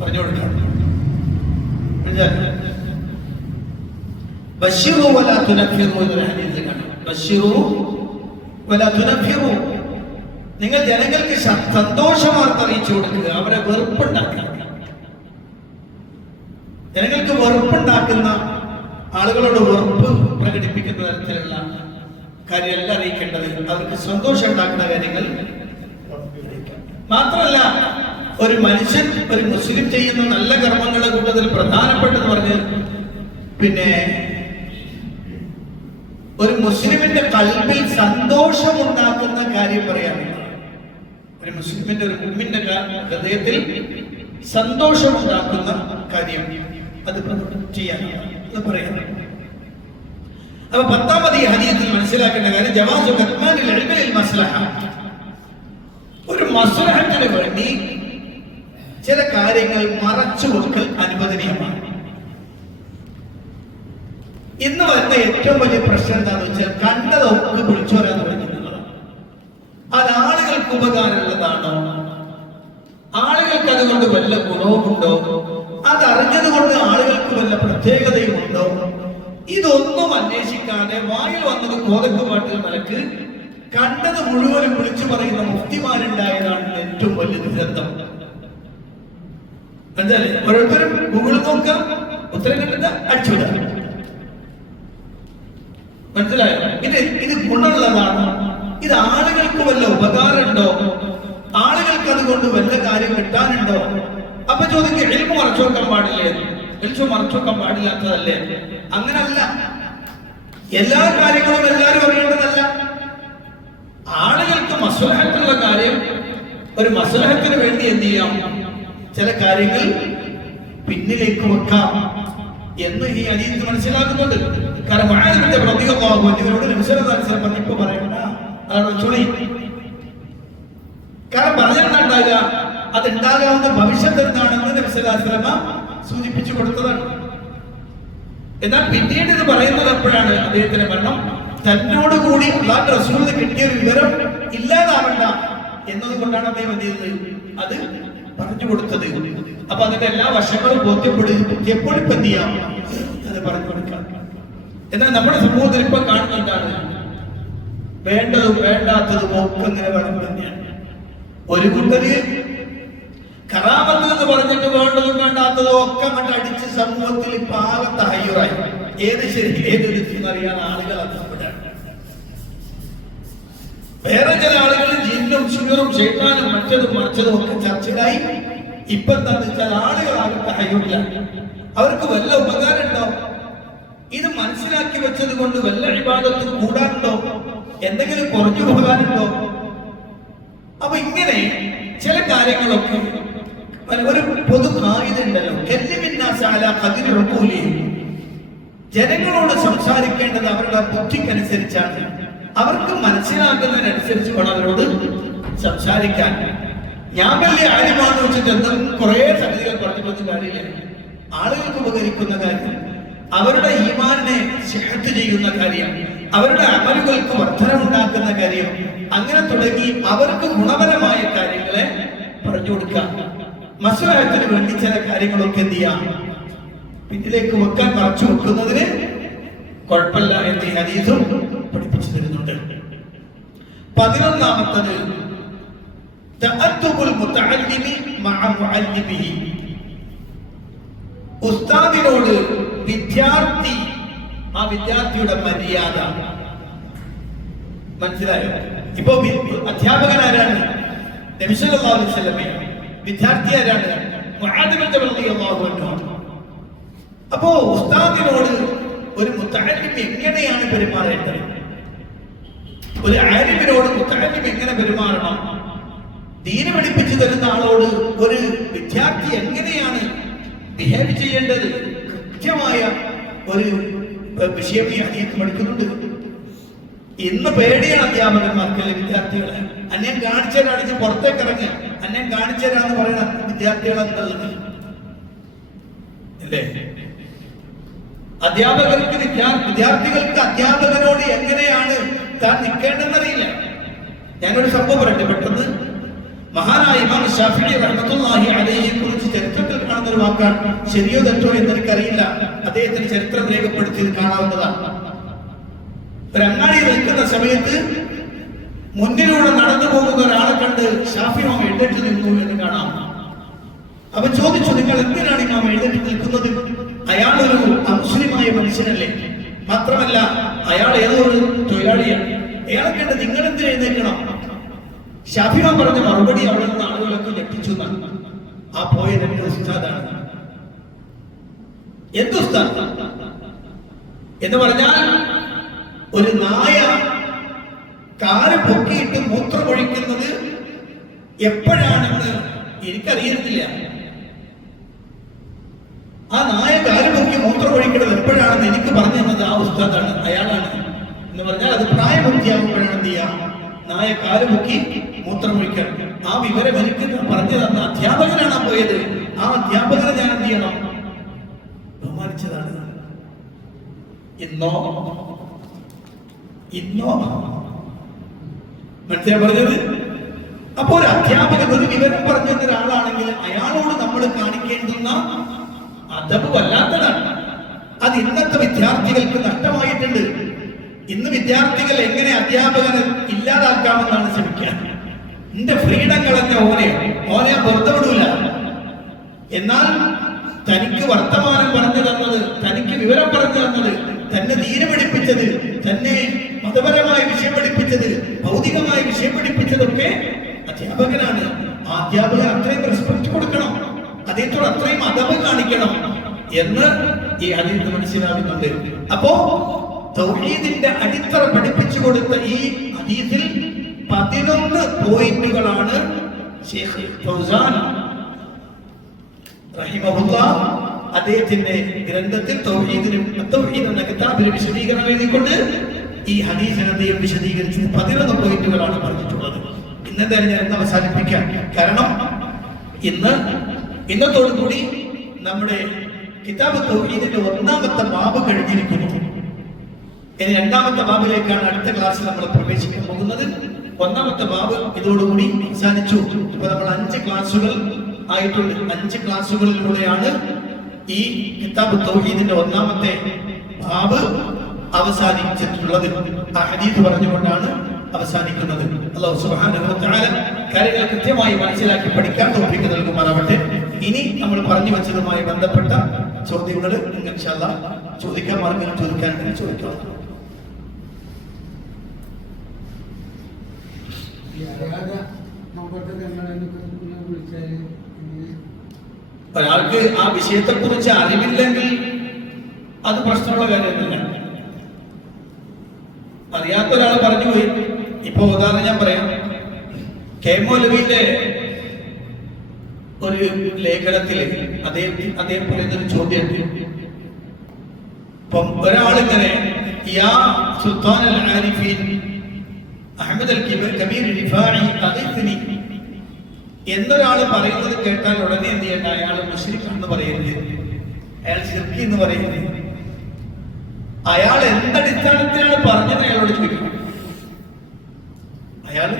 പറഞ്ഞു കൊടുക്കാൻ. ബശ്ശിറു വലാ തുനഫിറു എന്നൊരു ഹദീസ് കാണാം. ബശ്ശിറു വലാ തുനഫിറു. നിങ്ങൾ ജനങ്ങൾക്ക് സന്തോഷവാർത്ത അറിയിച്ചു കൊടുക്കുക, അവരെ വെറുപ്പുണ്ടാക്കുക. ജനങ്ങൾക്ക് വെറുപ്പുണ്ടാക്കുന്ന ആളുകളോട് വെറുപ്പ് പ്രകടിപ്പിക്കുന്ന തരത്തിലുള്ള കാര്യമല്ല അറിയിക്കേണ്ടത്, അവർക്ക് സന്തോഷം ഉണ്ടാക്കുന്ന കാര്യങ്ങൾ. മാത്രമല്ല ഒരു മനുഷ്യൻ ഒരു മുസ്ലിം ചെയ്യുന്ന നല്ല കർമ്മങ്ങളുടെ കൂട്ടത്തിൽ പ്രധാനപ്പെട്ടെന്ന് പറഞ്ഞ് പിന്നെ ഒരു മുസ്ലിമിന്റെ കൽബിൽ സന്തോഷമുണ്ടാക്കുന്ന കാര്യം പറയാറുണ്ട്. ഒരു മുസ്ലിമിന്റെ ഒരു മുഅ്മിന്റെ ഹൃദയത്തിൽ സന്തോഷമുണ്ടാക്കുന്ന കാര്യം അത് ചെയ്യാനാണ് പറയുന്നത്. അപ്പൊ 10ാമത് ഈ ഹദീസിൽ മനസ്സിലാക്കേണ്ട കാര്യം ജവാസു കത്മാനിൽ ഇൽമിൽ മസ്ലഹ. ഒരു മസ്ലഹത്തിന് വേണ്ടി ചില കാര്യങ്ങൾ മറച്ചു വെക്കൽ അനുവദനീയമാണ്. ഇന്ന് വരുന്ന ഏറ്റവും വലിയ പ്രശ്നം എന്താണെന്ന് വെച്ചാൽ കണ്ടതൊക്കെ വിളിച്ചു വരാൻ തുടങ്ങുന്നതാണ്. അത് ആളുകൾക്ക് ഉപകാരമുള്ളതാണോ, ആളുകൾക്ക് അതുകൊണ്ട് വല്ല ഗുണവുമുണ്ടോ, അതറിഞ്ഞത് കൊണ്ട് ആളുകൾക്ക് വല്ല പ്രത്യേകതയുമുണ്ടോ, ഇതൊന്നും അന്വേഷിക്കാതെ വായിൽ വന്നത് കോതക്ക് പാട്ടിൽ നിലക്ക് കണ്ടത് മുഴുവനും വിളിച്ചു പറയുന്ന മുഫ്തിമാരുണ്ടായതാണ് ഏറ്റവും വലിയ ദുരന്തം. എന്തായാലും ഓരോരുത്തരും ഗൂഗിൾ നോക്കാം, ഉത്തരം കണ്ടെത്താൻ അടിച്ചുവിടാം. മനസ്സിലായോ? ഇത് ഗുണമുള്ളതാണ്, ഇത് ആളുകൾക്ക് വല്ല ഉപകാരമുണ്ടോ, ആളുകൾക്ക് അതുകൊണ്ട് വല്ല കാര്യം കിട്ടാനുണ്ടോ? അപ്പൊ ചോദിക്കും ഇൽമു മറച്ചു വെക്കാൻ പാടില്ലേ? ഇൽമു മറച്ചു വെക്കാൻ പാടില്ലാത്തതല്ലേ? അങ്ങനല്ല. എല്ലാ കാര്യങ്ങളും എല്ലാവരും അറിയേണ്ടതല്ല. ആളുകൾക്ക് മസ്ലഹത്തുള്ള കാര്യം ഒരു മസ്ലഹത്തിന് വേണ്ടി എന്ത് ചെയ്യാം, ചില കാര്യങ്ങൾ പിന്നിലേക്ക് വെക്കാം എന്ന് ഈ ഹദീസ് മനസ്സിലാക്കുന്നുണ്ട്. കാരണം മുആദിന്റെ റളിയല്ലാഹു അൻഹുവിനോട് നബി സല്ലല്ലാഹു അലൈഹി വസല്ലം പറഞ്ഞപ്പോൾ പറയണ്ട, അതാണ് വെച്ചോളി. കാരണം പറഞ്ഞിട്ടുണ്ടാകുക അതുണ്ടാകാവുന്ന ഭവിഷ്യത്ത് എന്താണെന്ന് നബി സല്ലല്ലാഹു അലൈഹി വസല്ലം സൂചിപ്പിച്ചു കൊടുത്തതാണ്. എന്നാൽ പിന്നീട് ഇത് പറയുന്നത് എപ്പോഴാണ്? അദ്ദേഹത്തിന്റെ മരണം തന്നോടുകൂടി അല്ലാഹുവിന്റെ റസൂലിന് കിട്ടിയ ഒരു വിവരം ഇല്ലാതാവണ്ട എന്നതുകൊണ്ടാണ് അദ്ദേഹം അത് പറഞ്ഞു കൊടുത്തത്. അപ്പൊ അതിന്റെ എല്ലാ വശങ്ങളും ബോധ്യപ്പെടുത്തിയപ്പോൾ ഇപ്പൊ എന്ത് ചെയ്യാം, അത് പറഞ്ഞു കൊടുക്കാം. എന്നാൽ നമ്മുടെ സമൂഹത്തിൽ ഇപ്പൊ കാണുന്നതാണ് വേണ്ടതും വേണ്ടാത്തതും ഒക്കെ ഇങ്ങനെ പറഞ്ഞു തന്നെയാണ്. ഒരു കൂട്ടര് കറാമത്ത് എന്ന് പറഞ്ഞിട്ട് വേണ്ടതും വേണ്ടാത്തതും ഒക്കെ അങ്ങോട്ട് അടിച്ച് സമൂഹത്തിൽ ഇപ്പൊ ആകത്ത ഹയ്യുറായി. ഏത് ശരി ഏത് അറിയാൻ ആളുകൾ അർത്ഥപ്പെടാണ്. വേറെ ചില ആളുകൾ ജിന്നും ഷുഗറും ഷെയ്ത്താനും മറ്റതും മറിച്ചതും ഒക്കെ ചർച്ചയായി. ഇപ്പൊ എന്താന്ന് വെച്ചാൽ ആളുകളാകത്ത ഹയ്യൂല്ല, അവർക്ക് വല്ല ഉപകാരം ഉണ്ടോ, ഇത് മനസ്സിലാക്കി വെച്ചത് കൊണ്ട് വല്ല ഇബാദത്ത് കൂടാനുണ്ടോ, എന്തെങ്കിലും കുറഞ്ഞു പോകാനുണ്ടോ? അപ്പൊ ഇങ്ങനെ ചില കാര്യങ്ങളൊക്കെ ഒരു പൊതു കായികണ്ടല്ലോ, ജനങ്ങളോട് സംസാരിക്കേണ്ടത് അവരുടെ ബുദ്ധിക്കനുസരിച്ചാണ്. അവർക്ക് മനസ്സിലാക്കുന്നതിനനുസരിച്ച് വേണം അവരോട് സംസാരിക്കാൻ. ഞാൻ വലിയ ആര്യമാണെന്ന് വെച്ചിട്ട് എന്തെങ്കിലും കുറെ സംഗതികൾ പറഞ്ഞിട്ടൊന്നും കാര്യമില്ല. ആളുകൾക്ക് ഉപകരിക്കുന്ന കാര്യം, അവരുടെ ഈമാനിനെ സിഹത്ത് ചെയ്യുന്ന കാര്യം, അവരുടെ അമലുകൾക്ക് വർധനമുണ്ടാക്കുന്ന കാര്യം, അങ്ങനെ തുടങ്ങി അവർക്ക് ഗുണപരമായ കാര്യങ്ങളെ പറഞ്ഞു കൊടുക്കാം. മസ്ലഹത്തിന് വേണ്ടി ചില കാര്യങ്ങളൊക്കെ എന്ത് ചെയ്യാം, പിന്നിലേക്ക് വെക്കാൻ മറച്ചു വെക്കുന്നതിന് കുഴപ്പമില്ല എന്ന് ഈ ഹദീസും പഠിപ്പിച്ചു തരുന്നുണ്ട്. 11ാമത്തത് തഅദ്ദുബുൽ മുതഅല്ലിമി മഅ മുഅല്ലിമിഹി. ഉസ്താദിനോട് വിദ്യാർത്ഥി, ആ വിദ്യാർത്ഥിയുടെ മര്യാദ മനസ്സിലായോ? ഇപ്പോ അധ്യാപകൻ ആരാണ്? നബി സല്ലല്ലാഹു അലൈഹി വസല്ലം. വിദ്യാർത്ഥി ആരാണ്? മുആദ് ബിൻ ജബൽ റളിയല്ലാഹു അൻഹു. അപ്പോ ഉസ്താദിനോട് ഒരു മുതഅല്ലിം എങ്ങനെയാണ് പെരുമാറേണ്ടത്? ഒരു ആലിമിനോട് മുതഅല്ലിം എങ്ങനെ പെരുമാറണം? ദീന് പഠിപ്പിച്ചു തരുന്ന ആളോട് ഒരു വിദ്യാർത്ഥി എങ്ങനെയാണ് ബിഹേവ് ചെയ്യേണ്ടത്? കൃത്യമായ ഒരു വിഷയം ഈ ഹദീസ് പഠിക്കുന്നുണ്ട്. ഇന്ന് പേടിയാണ് അധ്യാപകന്മാർക്ക് വിദ്യാർത്ഥികളെ. അന്യം കാണിച്ചു പുറത്തേക്ക് ഇറങ്ങുക, അന്യം കാണിച്ചു തരാന്ന് പറയുന്ന വിദ്യാർത്ഥികളെ എന്നുള്ളത് അല്ലേ? അധ്യാപകർക്ക് വിദ്യാർത്ഥികൾക്ക് അധ്യാപകനോട് എങ്ങനെയാണ് താൻ നിൽക്കേണ്ടെന്നറിയില്ല. ഞാനൊരു സംഭവം പറയട്ടെ പെട്ടെന്ന്. മഹാനായ ഇമാം ശാഫിഈ റഹ്മത്തുള്ളാഹി അലൈഹിയെ കുറിച്ച് ചരിത്രത്തിൽ കാണുന്ന ഒരു വാക്കാണ്. ശരിയോ തെറ്റോ എന്ന് എനിക്കറിയില്ല. അദ്ദേഹത്തിന് ചരിത്രം രേഖപ്പെടുത്തിയത് കാണാവുന്നതാണ്. ഒരു അങ്ങാടി നിൽക്കുന്ന സമയത്ത് മുന്നിലൂടെ നടന്നു പോകുന്ന ഒരാളെ കണ്ട് ഷാഫി ഇമാം എഴുന്നേറ്റ് നിന്നു എന്ന് കാണാം. അവൻ ചോദിച്ചു, നിങ്ങൾ എന്തിനാണ് ഇമാം എഴുന്നേറ്റ് നിൽക്കുന്നത്? അയാളൊരു അമുസ്ലിമായ മനുഷ്യനല്ലേ? മാത്രമല്ല അയാൾ ഏതോ ഒരു തൊഴിലാളിയാണ്. അയാളെ കണ്ട് നിങ്ങൾ എന്തിനാ എഴുന്നേൽക്കണം? ഷാഫി ഇമാം പറഞ്ഞ മറുപടി അവിടെ നിന്ന് ആളുകളൊക്കെ ഞെട്ടിച്ചു. ആ പോയത് എന്റെ ഉസ്താദാണ്. എന്ത് ഉസ്താദ് എന്ന് പറഞ്ഞാൽ, ഒരു നായ കാല് പൊക്കിയിട്ട് മൂത്രമൊഴിക്കുന്നത് എപ്പോഴാണെന്ന് എനിക്കറിയത്തില്ല. ആ നായ കാല് പൊക്കി മൂത്രമൊഴിക്കുന്നത് എപ്പോഴാണെന്ന് എനിക്ക് പറഞ്ഞു തന്നത് ആ ഉസ്താദാണ്, അയാളാണ്. എന്ന് പറഞ്ഞാൽ അത് പ്രായപൂർത്തിയാകുമ്പോഴാണ് എന്ത് ചെയ്യാം, നായ കാല് പൊക്കി മൂത്രമൊഴിക്കണം. ആ വിവരം എനിക്ക് പറഞ്ഞു തന്ന അധ്യാപകനാണ് പോയത്. ആ അധ്യാപകനെ ഞാൻ എന്ത് ചെയ്യണം? ബഹുമാനിച്ചതാണ്. ഇന്നോ മനസ്സിലാ പറഞ്ഞത്? അപ്പോ ഒരു അധ്യാപകൻ ഒരു വിവരം പറഞ്ഞു തന്ന ഒരാളാണെങ്കിൽ അയാളോട് നമ്മൾ കാണിക്കേണ്ടുന്ന അദബ് വല്ലാത്തതാണ്. അത് ഇന്നത്തെ വിദ്യാർത്ഥികൾക്ക് നഷ്ടമായിട്ടുണ്ട്. ഇന്ന് വിദ്യാർത്ഥികൾ എങ്ങനെ അധ്യാപകനെ ഇല്ലാതാക്കാമെന്നാണ് ശ്രമിക്കുക. എന്റെ ഫ്രീഡം കളഞ്ഞ ഓനെ വെറുതെ വിടൂല. എന്നാൽ തനിക്ക് വർത്തമാനം പറഞ്ഞു തന്നത്, തനിക്ക് വിവരം പറഞ്ഞു തന്നത്, തന്നെ ദീന പഠിപ്പിച്ചത്, തന്നെ മതപരമായ വിഷയം പഠിപ്പിച്ചത്, ഭൗതികമായ വിഷയം പഠിപ്പിച്ചതൊക്കെ അധ്യാപകനാണ്. ആ അധ്യാപകൻ അത്രയും റെസ്പെക്ട് കൊടുക്കണം, അദ്ദേഹത്തോട് അത്രയും അദബ് കാണിക്കണം എന്ന് ഈ ഹദീസ് മനസ്സിലാകുന്നുണ്ട്. അപ്പോ തൗഹീദിന്റെ അടിത്തറ പഠിപ്പിച്ചു കൊടുത്ത ഈ ഹദീസിൽ 11 പോയിന്റുകളാണ് ശൈഖ് ഫൗസാൻ റഹിമഹുല്ലാഹ് അദ്ദേഹത്തിന്റെ ഗ്രന്ഥത്തിൽ തൗഹീദിനും തൗഹീദ് എന്ന കിതാബിൽ വിശദീകരണം എഴുതിക്കൊണ്ട് ഈ ഹദീസിനെ അദ്ദേഹം വിശദീകരിച്ച് 11 പോയിന്റുകളാണ് പറഞ്ഞിട്ടുള്ളത്. ഇന്നത്തെ ഞാൻ അവസാനിപ്പിക്കാം. കാരണം ഇന്നത്തോടു കൂടി നമ്മുടെ കിതാബ് തൗഹീദിന്റെ 1ാമത്തെ ബാബ് കഴിഞ്ഞിരിക്കുന്നു. ഇനി 2ാമത്തെ ബാബിലേക്കാണ് അടുത്ത ക്ലാസ്സിൽ നമ്മൾ പ്രവേശിക്കാൻ പോകുന്നത്. 1ാമത്തെ ബാബ് ഇതോടുകൂടി അവസാനിച്ചു. ഇപ്പൊ നമ്മൾ 5 ക്ലാസ്സുകൾ ആയിട്ടുണ്ട്. 5 ക്ലാസ്സുകളിലൂടെയാണ് ഈ കിതാബ് തൗഹീദിന്റെ 1ാമത്തെ ബാബ് അവസാനിച്ചിട്ടുള്ളത്. ആ ഹദീസ് പറഞ്ഞുകൊണ്ടാണ് അവസാനിക്കുന്നത്. അല്ലാഹു സുബ്ഹാനഹു വ തആല കാര്യങ്ങൾ കൃത്യമായി മനസ്സിലാക്കി പഠിക്കാൻ തൗഫീഖ് നൽകുമാറാവട്ടെ. ഇനി നമ്മൾ പറഞ്ഞു വെച്ചതുമായി ബന്ധപ്പെട്ട ചോദ്യങ്ങൾ ഇൻഷാ അല്ലാഹ് ചോദിക്കാൻ മാർഗം ചോദിക്കാൻ ചോദിക്കാം. ഒരാൾക്ക് ആ വിഷയത്തെ കുറിച്ച് അറിവില്ലെങ്കിൽ അത് പ്രശ്നമുള്ള കാര്യമല്ല. അറിയാത്ത ഒരാൾ പറഞ്ഞു പോയി. ഇപ്പൊ ഉദാഹരണം ഞാൻ പറയാം. കെ മൗലവിയുടെ ഒരു ലേഖനത്തിൽ അദ്ദേഹം പറയുന്നൊരു ചോദ്യമുണ്ട്. ഇപ്പം ഒരാളിങ്ങനെ യാ സുൽത്താൻ അൽ ആരിഫീൻ അഹ്മദ് അൽ കബീർ റിഫാഇ അഗിത്നി എന്നൊരാൾ പറയുന്നത് കേട്ടാൽ ഉടനെ എന്ത് ചെയ്യണ്ട, അയാൾ മുശ്രിക്കാണെന്ന് പറയരുത്, അയാൾ ശിർക്ക് എന്ന് പറയരുത്. അയാൾ എന്തടിസ്ഥാനത്തിലാണ് പറഞ്ഞത് അയാളോട് ചോദിക്കണം. അയാൾ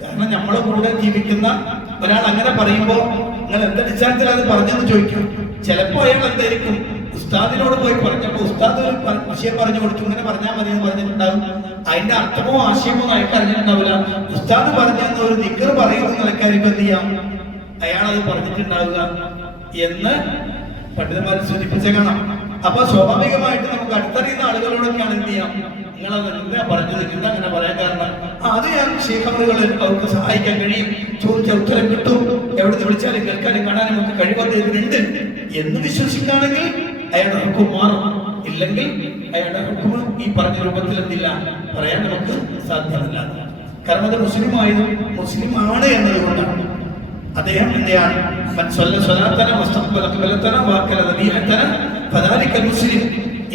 കാരണം നമ്മളെ കൂടെ ജീവിക്കുന്ന ഒരാൾ അങ്ങനെ പറയുമ്പോൾ നിങ്ങൾ എന്തടിസ്ഥാനത്തിൽ അത് പറഞ്ഞെന്ന് ചോദിക്കും. ചിലപ്പോ അയാൾ എന്തായിരിക്കും, ഉസ്താദിനോട് പോയി പറഞ്ഞപ്പോ ഉസ്താദ് ഒരു വിഷയം പറഞ്ഞു കൊടുത്തു, ഇങ്ങനെ പറഞ്ഞാൽ മതി എന്ന് പറഞ്ഞിട്ടുണ്ടാവും. അതിന്റെ അർത്ഥമോ ആശയമോ അയാൾക്ക് അറിഞ്ഞിട്ടുണ്ടാവില്ല. ഉസ്താദ് പറഞ്ഞെന്ന് ഒരു ദിക്ർ പറയുന്ന നിലക്കാരിക്കും എന്ത് ചെയ്യാം, അയാൾ അത് പറഞ്ഞിട്ടുണ്ടാവുക എന്ന് പണ്ഡിതന്മാർ സൂചിപ്പിച്ച കാണാം. അപ്പൊ സ്വാഭാവികമായിട്ട് നമുക്ക് അടുത്തറിയുന്ന ആളുകളോടൊക്കെയാണ് എന്ത് ചെയ്യാം, നിങ്ങളത് എന്താ പറഞ്ഞത്, എന്താ അങ്ങനെ പറയാൻ കാരണം, അത് ഞാൻ ശേഖറുകൾ അവർക്ക് സഹായിക്കാൻ കഴിയും, ചോദിച്ച ഉത്തരം കിട്ടും, എവിടുന്ന് വിളിച്ചാലും കേൾക്കാനും കാണാനും ഒക്കെ കഴിവദ്ദേഹത്തിനുണ്ട് എന്ന് വിശ്വസിക്കുകയാണെങ്കിൽ അയാളുടെ ഹുക്കും മാറും. ഇല്ലെങ്കിൽ അയാളുടെ ഹുക്കും ഈ പറഞ്ഞ രൂപത്തിൽ എന്തില്ല പറയാൻ നമുക്ക് സാധ്യമല്ല. കാരണം അത് മുസ്ലിമാണ് എന്നതുകൊണ്ടാണ്. അദ്ദേഹം എന്തെയാണ്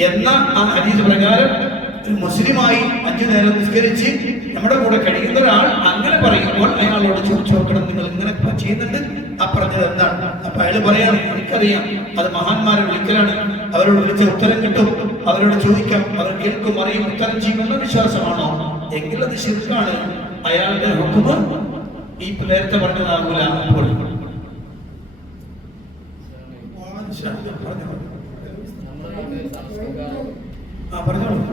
എന്ന ആ ഹദീസ് പ്രകാരം മുസ്ലിമായി 5 നേരം നിസ്കരിച്ച് നമ്മുടെ കൂടെ കഴിയുന്ന ഒരാൾ അങ്ങനെ പറയുമ്പോൾ അയാളോട് ചോദിച്ചു നോക്കണം, നിങ്ങൾ ഇങ്ങനെ ചെയ്യുന്നുണ്ട്, ആ പറഞ്ഞത് എന്താണ്? അപ്പൊ അയാൾ പറയാണ്, എനിക്കറിയാം, അത് മഹാന്മാരെ വിളിക്കലാണ്, അവരോട് വിളിച്ച ഉത്തരം കിട്ടും, അവരോട് ചോദിക്കാം, അവർ കേൾക്കും, അറിയും, ഉത്തരം ചെയ്യുമെന്ന വിശ്വാസമാണോ എങ്കിൽ അത് ശിർക്കാണ്. അയാളുടെ ഹുക്മ് ഈ നേരത്തെ പറഞ്ഞതാകൂല. അപ്പോൾ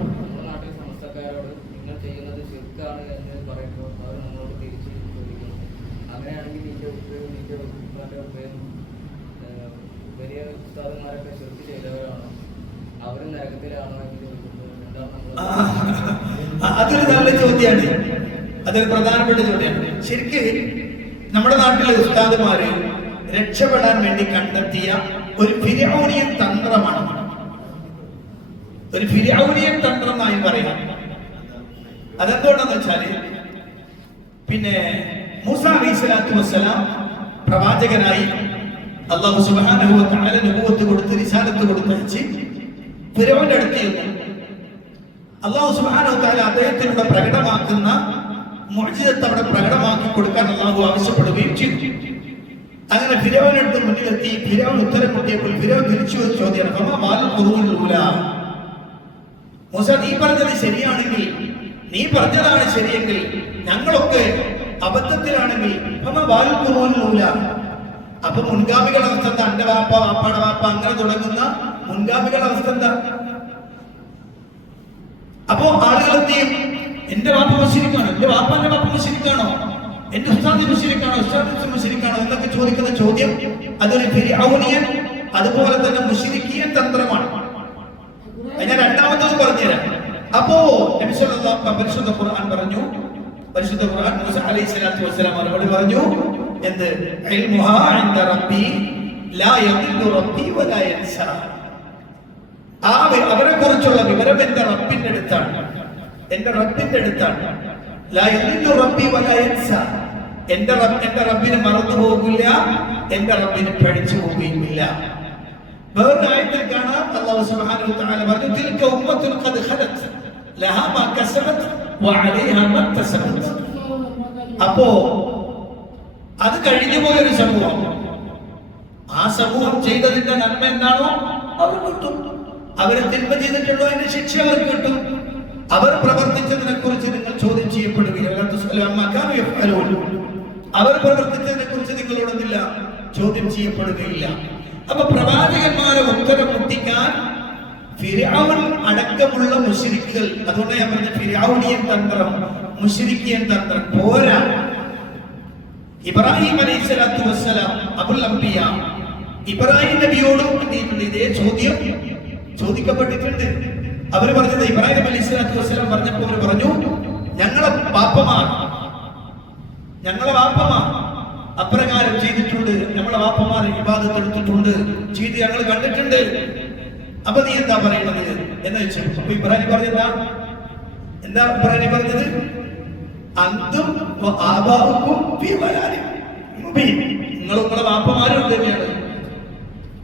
അതൊരു നല്ല ചോദ്യമാണ്, അതൊരു പ്രധാനപ്പെട്ട ചോദ്യമാണ്. ശരിക്ക് നമ്മുടെ നാട്ടിലെ ഉസ്താദുമാര് രക്ഷപ്പെടാൻ വേണ്ടി കണ്ടെത്തിയ ഒരു ഫിർഔനിയൻ തന്ത്രമാണ്. ഒരു ഫിർഔനിയൻ തന്ത്രം എന്നായി പറയാം. അതെന്തുകൊണ്ടെന്ന് വെച്ചാല്, പിന്നെ മൂസ അലൈഹിസ്സലാത്തു വസ്സലാം പ്രവാചകനായി അല്ലാഹു സുബ്ഹാനഹു വ തആല നബുവത്ത് കൊടുത്ത് റിസാലത്ത് കൊടുത്തയച്ച് ഫിർഔന്റെ അടുത്ത് അല്ലാഹു സുബ്ഹാനഹു വ തആല അദ്ദേഹത്തിലൂടെ പ്രകടമാക്കുന്ന മുഅ്ജിസത്ത് അവിടെ പ്രകടമാക്കി കൊടുക്കാൻ അല്ലാഹു ആവശ്യപ്പെടുകയും ചെയ്തു. അങ്ങനെ ഫിർഔന്റെ മുന്നിലെത്തി ഫിർഔൻ ഉത്തരം മുട്ടിയപ്പോൾ ഫിർഔൻ തിരിച്ചു ചോദ്യമാണ്, മൂസ നീ പറഞ്ഞത് ശരിയാണെങ്കിൽ, നീ പറഞ്ഞതാണ് ശരിയെങ്കിൽ, ഞങ്ങളൊക്കെ അബദ്ധത്തിലാണെങ്കിൽ അപ്പൊ മുൻഗാമികളുടെ അവസ്ഥ എന്താ? എന്റെ വാപ്പ, വാപ്പാടെ വാപ്പ, അങ്ങനെ തുടങ്ങുന്ന മുൻഗാമികളുടെ അവസ്ഥ എന്താ? അപ്പോ ആളുകൾ എന്ത് ചെയ്യും? എന്റെ വാപ്പ മുശ്രിക്കാണോ, എന്റെ വാപ്പാന്റെ വാപ്പ മുശ്രിക്കാണോ, എന്റെ ഉസ്താദ് മുശ്രിക്കാണോ, ഉസ്താദ് മുശ്രിക്കാണോ എന്നൊക്കെ ചോദിക്കുന്ന ചോദ്യം അതൊരു ഫിർഔനിയൻ, അതുപോലെ തന്നെ മുശ്രിക്കിയൻ തന്ത്രമാണ്. ഞാൻ രണ്ടാമത്തത് പറഞ്ഞുതരാം. അപ്പോ നബി സല്ലല്ലാഹു അലൈഹി പരിശുദ്ധ ഖുർആൻ പറഞ്ഞു, പരിശുദ്ധ ഖുർആൻ മൂസ അലൈഹിസ്സലാത്തു വസ്സലാം മറുപടി പറഞ്ഞു, എന്ത്? ഇൽമുഹാ ഇൻദ റബ്ബി ലാ യദില്ലു റബ്ബി വലാ യൻസാ. അവരെ കുറിച്ചുള്ള വിവരം എന്റെ റബ്ബിന്റെ അടുത്താണ്, എന്റെ റബ്ബിന്റെ അടുത്താണ്. ലാ യദില്ലു റബ്ബി വലാ യൻസാ. എന്റെ റബ്ബിന് മറന്നു പോകില്ല, എന്റെ റബ്ബിന് പഠിച്ചു പോവുകയുമില്ല. വേറൊരു ആയത്തിൽ കാണാം അല്ലാഹു സുബ്ഹാനഹു വ തആല പറഞ്ഞു, തിൽക ഉമ്മത്തുൻ ഖദ് ഖലത് ലഹാ മാ കസബത് വഅലൈഹാ മാ കസബത്. അപ്പോ അത് കഴിഞ്ഞു പോയൊരു സമൂഹം, ആ സമൂഹം ചെയ്തതിന്റെ നന്മ എന്താണോ അവർ കിട്ടും, അവരെ തിന്മ ചെയ്തിട്ടുള്ളോ അതിന്റെ ശിക്ഷ അവർക്ക് കിട്ടും. അവർ പ്രവർത്തിച്ചതിനെ കുറിച്ച് നിങ്ങൾ ചോദ്യം ചെയ്യപ്പെടുകയില്ല. അവർ പ്രവർത്തിച്ചതിനെ കുറിച്ച് നിങ്ങളോടൊന്നില്ല ചോദ്യം ചെയ്യപ്പെടുകയില്ല. അപ്പൊ പ്രവാചകന്മാരെ ഉത്തരം മുട്ടിക്കാൻ ഫിർഔൻ അടക്കമുള്ള മുശ്രിക്കുകൾ, അതുകൊണ്ട് ഞാൻ പറഞ്ഞ ഫിർഔനിയൻ തന്ത്രം, മുശ്രിക്കിയൻ തന്ത്രം പോരാ. ഇബ്രാഹിം അലൈഹിസ്സലാത്തു വസ്സലാം അബുൽ അംബിയ, ഇബ്രാഹിം നബിയോടും ഇതേ ചോദ്യം ചോദിക്കപ്പെട്ടിട്ടുണ്ട്. അവര് പറഞ്ഞത്, ഇബ്രാഹിം അലൈഹിസ്സലാത്തു വസ്സലാം പറഞ്ഞപ്പോൾ അവര് പറഞ്ഞു, ഞങ്ങളെ വാപ്പമാർ അപ്രകാരം ചെയ്തിട്ടുണ്ട്, നമ്മളെ വാപ്പമാർ ഇബാദത്ത് എടുത്തിട്ടുണ്ട്, ചെയ്ത് ഞങ്ങൾ കണ്ടിട്ടുണ്ട്. അപ്പൊ നീ എന്താ പറയുന്നത് എന്ന് വെച്ചു. അപ്പൊ ഇബ്രാഹിം പറഞ്ഞത് എന്താ ഇബ്രാഹിം പറഞ്ഞത്? അന്തും ആബാഉക്കും ഫീ ബലാലിൻ മുബീൻ. നിങ്ങളും നിങ്ങളെ വാപ്പമാരും തന്നെയാണ്,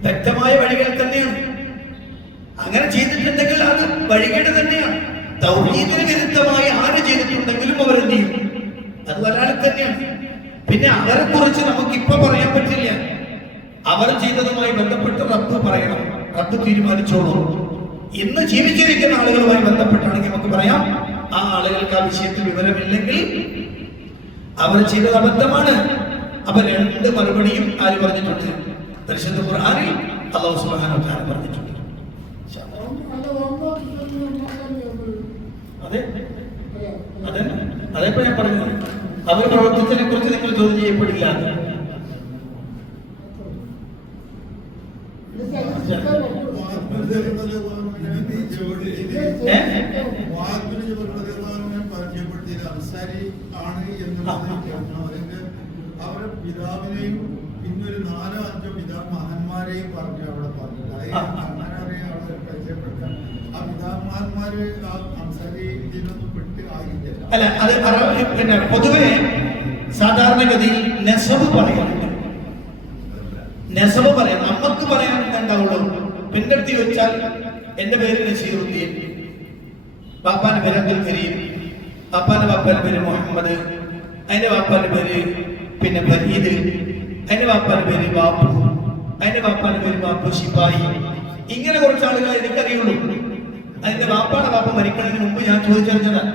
വ്യക്തമായ വഴികൾ തന്നെയാണ്. അങ്ങനെ ചെയ്തിട്ടുണ്ടെങ്കിൽ അത് വഴികേട് തന്നെയാണ്. തൗഹീദിന് വിരുദ്ധമായി ആര് ചെയ്തിട്ടുണ്ടെങ്കിലും അവരെന്ത് ചെയ്യും? അത് വലാലിൽ തന്നെയാണ്. പിന്നെ അവരെ കുറിച്ച് നമുക്ക് ഇപ്പൊ പറയാൻ പറ്റില്ല. അവർ ചെയ്തതുമായി ബന്ധപ്പെട്ട് റബ്ബ് പറയണം, റബ്ബ് തീരുമാനിച്ചോളൂ. ഇന്ന് ജീവിച്ചിരിക്കുന്ന ആളുകളുമായി ബന്ധപ്പെട്ടാണെങ്കിൽ നമുക്ക് പറയാം, ആ ആളുകൾക്ക് ആ വിഷയത്തിൽ വിവരമില്ലെങ്കിൽ അവർ ചെയ്തത് അബദ്ധമാണ്. അപ്പൊ രണ്ട് മറുപടിയും ആര് പറഞ്ഞിട്ടുണ്ട്? പരിശുദ്ധ ഖുർആനിൽ അല്ലാഹു സുബ്ഹാനഹു വ തആല പറഞ്ഞിട്ടുണ്ട്. അതെ അതെ അതേപ്പോ ഞാൻ പറഞ്ഞത്, അവർ പ്രവർത്തിച്ചതിനെ കുറിച്ച് നിങ്ങൾ ചോദ്യം ചെയ്യപ്പെടില്ല. അവരുടെ പിതാവിനെയും പിന്നൊരു 4-5 പിതാമഹന്മാരെയും പറഞ്ഞു അവിടെ പറഞ്ഞത്. അങ്ങനെ അവിടെ പരിചയപ്പെടുത്താൻ ആ പിതാമഹന്മാര് അൻസാരി ഇതിനൊന്നും പെട്ട് ആയില്ല. അല്ല, അത് പിന്നെ പൊതുവെ സാധാരണഗതിയിൽ നെസബ് പറയാറുണ്ട്. നെസബ് പറയാം, നമുക്ക് പറയാൻ ഉണ്ടാവുള്ളൂ. പിന്നെടുത്ത് ചോദിച്ചാൽ എന്റെ പേര് നസീറുദ്ദീൻ, പാപ്പാന്റെ പേര് അബ്ദുൽ കരീം, പാപ്പാന്റെ പാപ്പാന്റെ പേര് മുഹമ്മദ്, അതിന്റെ പാപ്പാന്റെ പേര് പിന്നെ ഫരീദ്, അതിന്റെ പാപ്പാന്റെ പേര് ബാപ്പു, അതിന്റെ പാപ്പാന്റെ പേര് ബാപ്പു ശിപായി. ഇങ്ങനെ കുറച്ച് ആളുകൾ എനിക്കറിയുള്ളൂ. അതിന്റെ പാപ്പാടെ പാപ്പ മരിക്കുന്നതിന് മുമ്പ് ഞാൻ ചോദിച്ചറിഞ്ഞതാണ്.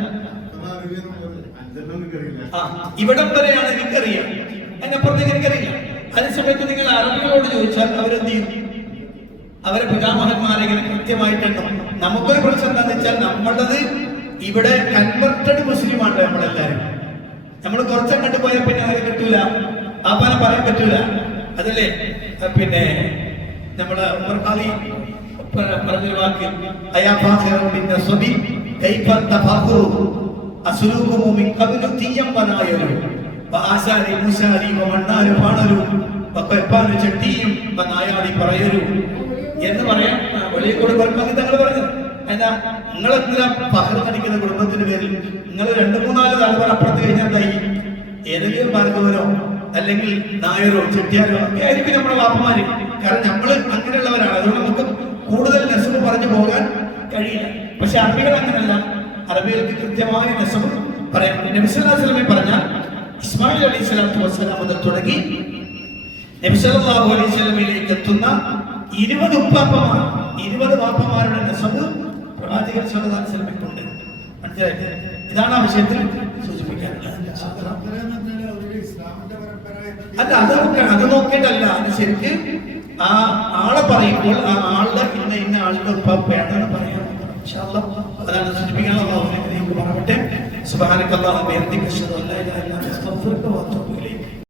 ഇവിടം വരെയാണ് എനിക്കറിയാം, അതിനപ്പുറത്തേക്ക് എനിക്കറിയില്ല. അതേസമയത്ത് നിങ്ങൾ അറബികളോട് ചോദിച്ചാൽ അവരെന്ത് ചെയ്യും? അവരെ പിതാമഹന്മാരെ ഇങ്ങനെ കൃത്യമായിട്ടുണ്ടോ? നമുക്കൊരു പ്രശ്നം എന്താണെന്ന് വെച്ചാൽ നമ്മളത് ഇവിടെ കൺവെർട്ടഡ് മുസ്ലിമാണ് നമ്മളെല്ലാരും. നമ്മൾ കുറച്ചങ്ങോട്ട് പോയാൽ പിന്നെ അവരെ കിട്ടൂല, ആപ്പാനെ പറയാൻ പറ്റൂല. അതല്ലേ പിന്നെ നമ്മുടെ ഉമർഖാലി പറഞ്ഞൊരു വാക്ക്, എന്ന് പറയാൻ വെളിയെക്കൂടി തങ്ങൾ പറഞ്ഞത്. എന്നാ നിങ്ങളെന്തിനാ പകർന്നു നടിക്കുന്ന കുടുംബത്തിന്റെ പേരിൽ? നിങ്ങൾ 2-3-4 തലമുറ അപ്പുറത്ത് കഴിഞ്ഞാൽ എന്തായി? ഏതെങ്കിലും ഭാർഗവനോ അല്ലെങ്കിൽ നായരോ ചെട്ടിയാരോ ഒക്കെ ആയിരിക്കും നമ്മുടെ വാപ്പമാര്. കാരണം നമ്മള് അങ്ങനെയുള്ളവരാണ്. അതുകൊണ്ട് നമുക്ക് കൂടുതൽ നെസബ് പറഞ്ഞു പോകാൻ കഴിയില്ല. പക്ഷെ അറബികൾ അങ്ങനെയല്ല, അറബികൾക്ക് കൃത്യമായ നെസബ് പറയാം. നബി സല്ലല്ലാഹു അലൈഹി വസല്ലം പറഞ്ഞാൽ ഇസ്മായിൽ അലൈഹി സ്വലാത്തു വസ്സലാം മുതൽ തുടങ്ങി നബി സല്ലല്ലാഹു അലൈഹി വസല്ലമിലേക്ക് എത്തുന്ന 20 ഉപ്പാപ്പമാർ, 20 വാപ്പമാരുടെ നെസബ് പ്രവാചകൻ സല്ലല്ലാഹു അലൈഹി വസല്ലമയ്ക്കുണ്ട്. മനസ്സിലായില്ലേ? ഇതാണ് ആ വിഷയത്തിൽ സൂചിപ്പിക്കാനുള്ളത്. അല്ല, അത് നോക്കിയിട്ടല്ല, അത് ശരിക്ക് ആ ആളെ പറയുമ്പോൾ ആ ആളുടെ ഇന്ന ആളുടെ ഉപ്പാപ്പയാണെന്ന് പറയാം. അതാണ് സൂചിപ്പിക്കാനുള്ളത്. പറയട്ടെ. സുബ്ഹാനക്കല്ലാഹു വബിഹംദിക അശ്ഹദു അൻ ലാ ഇലാഹ ഇല്ല അൻത അസ്തഗ്ഫിറുക വ അത്തൂബു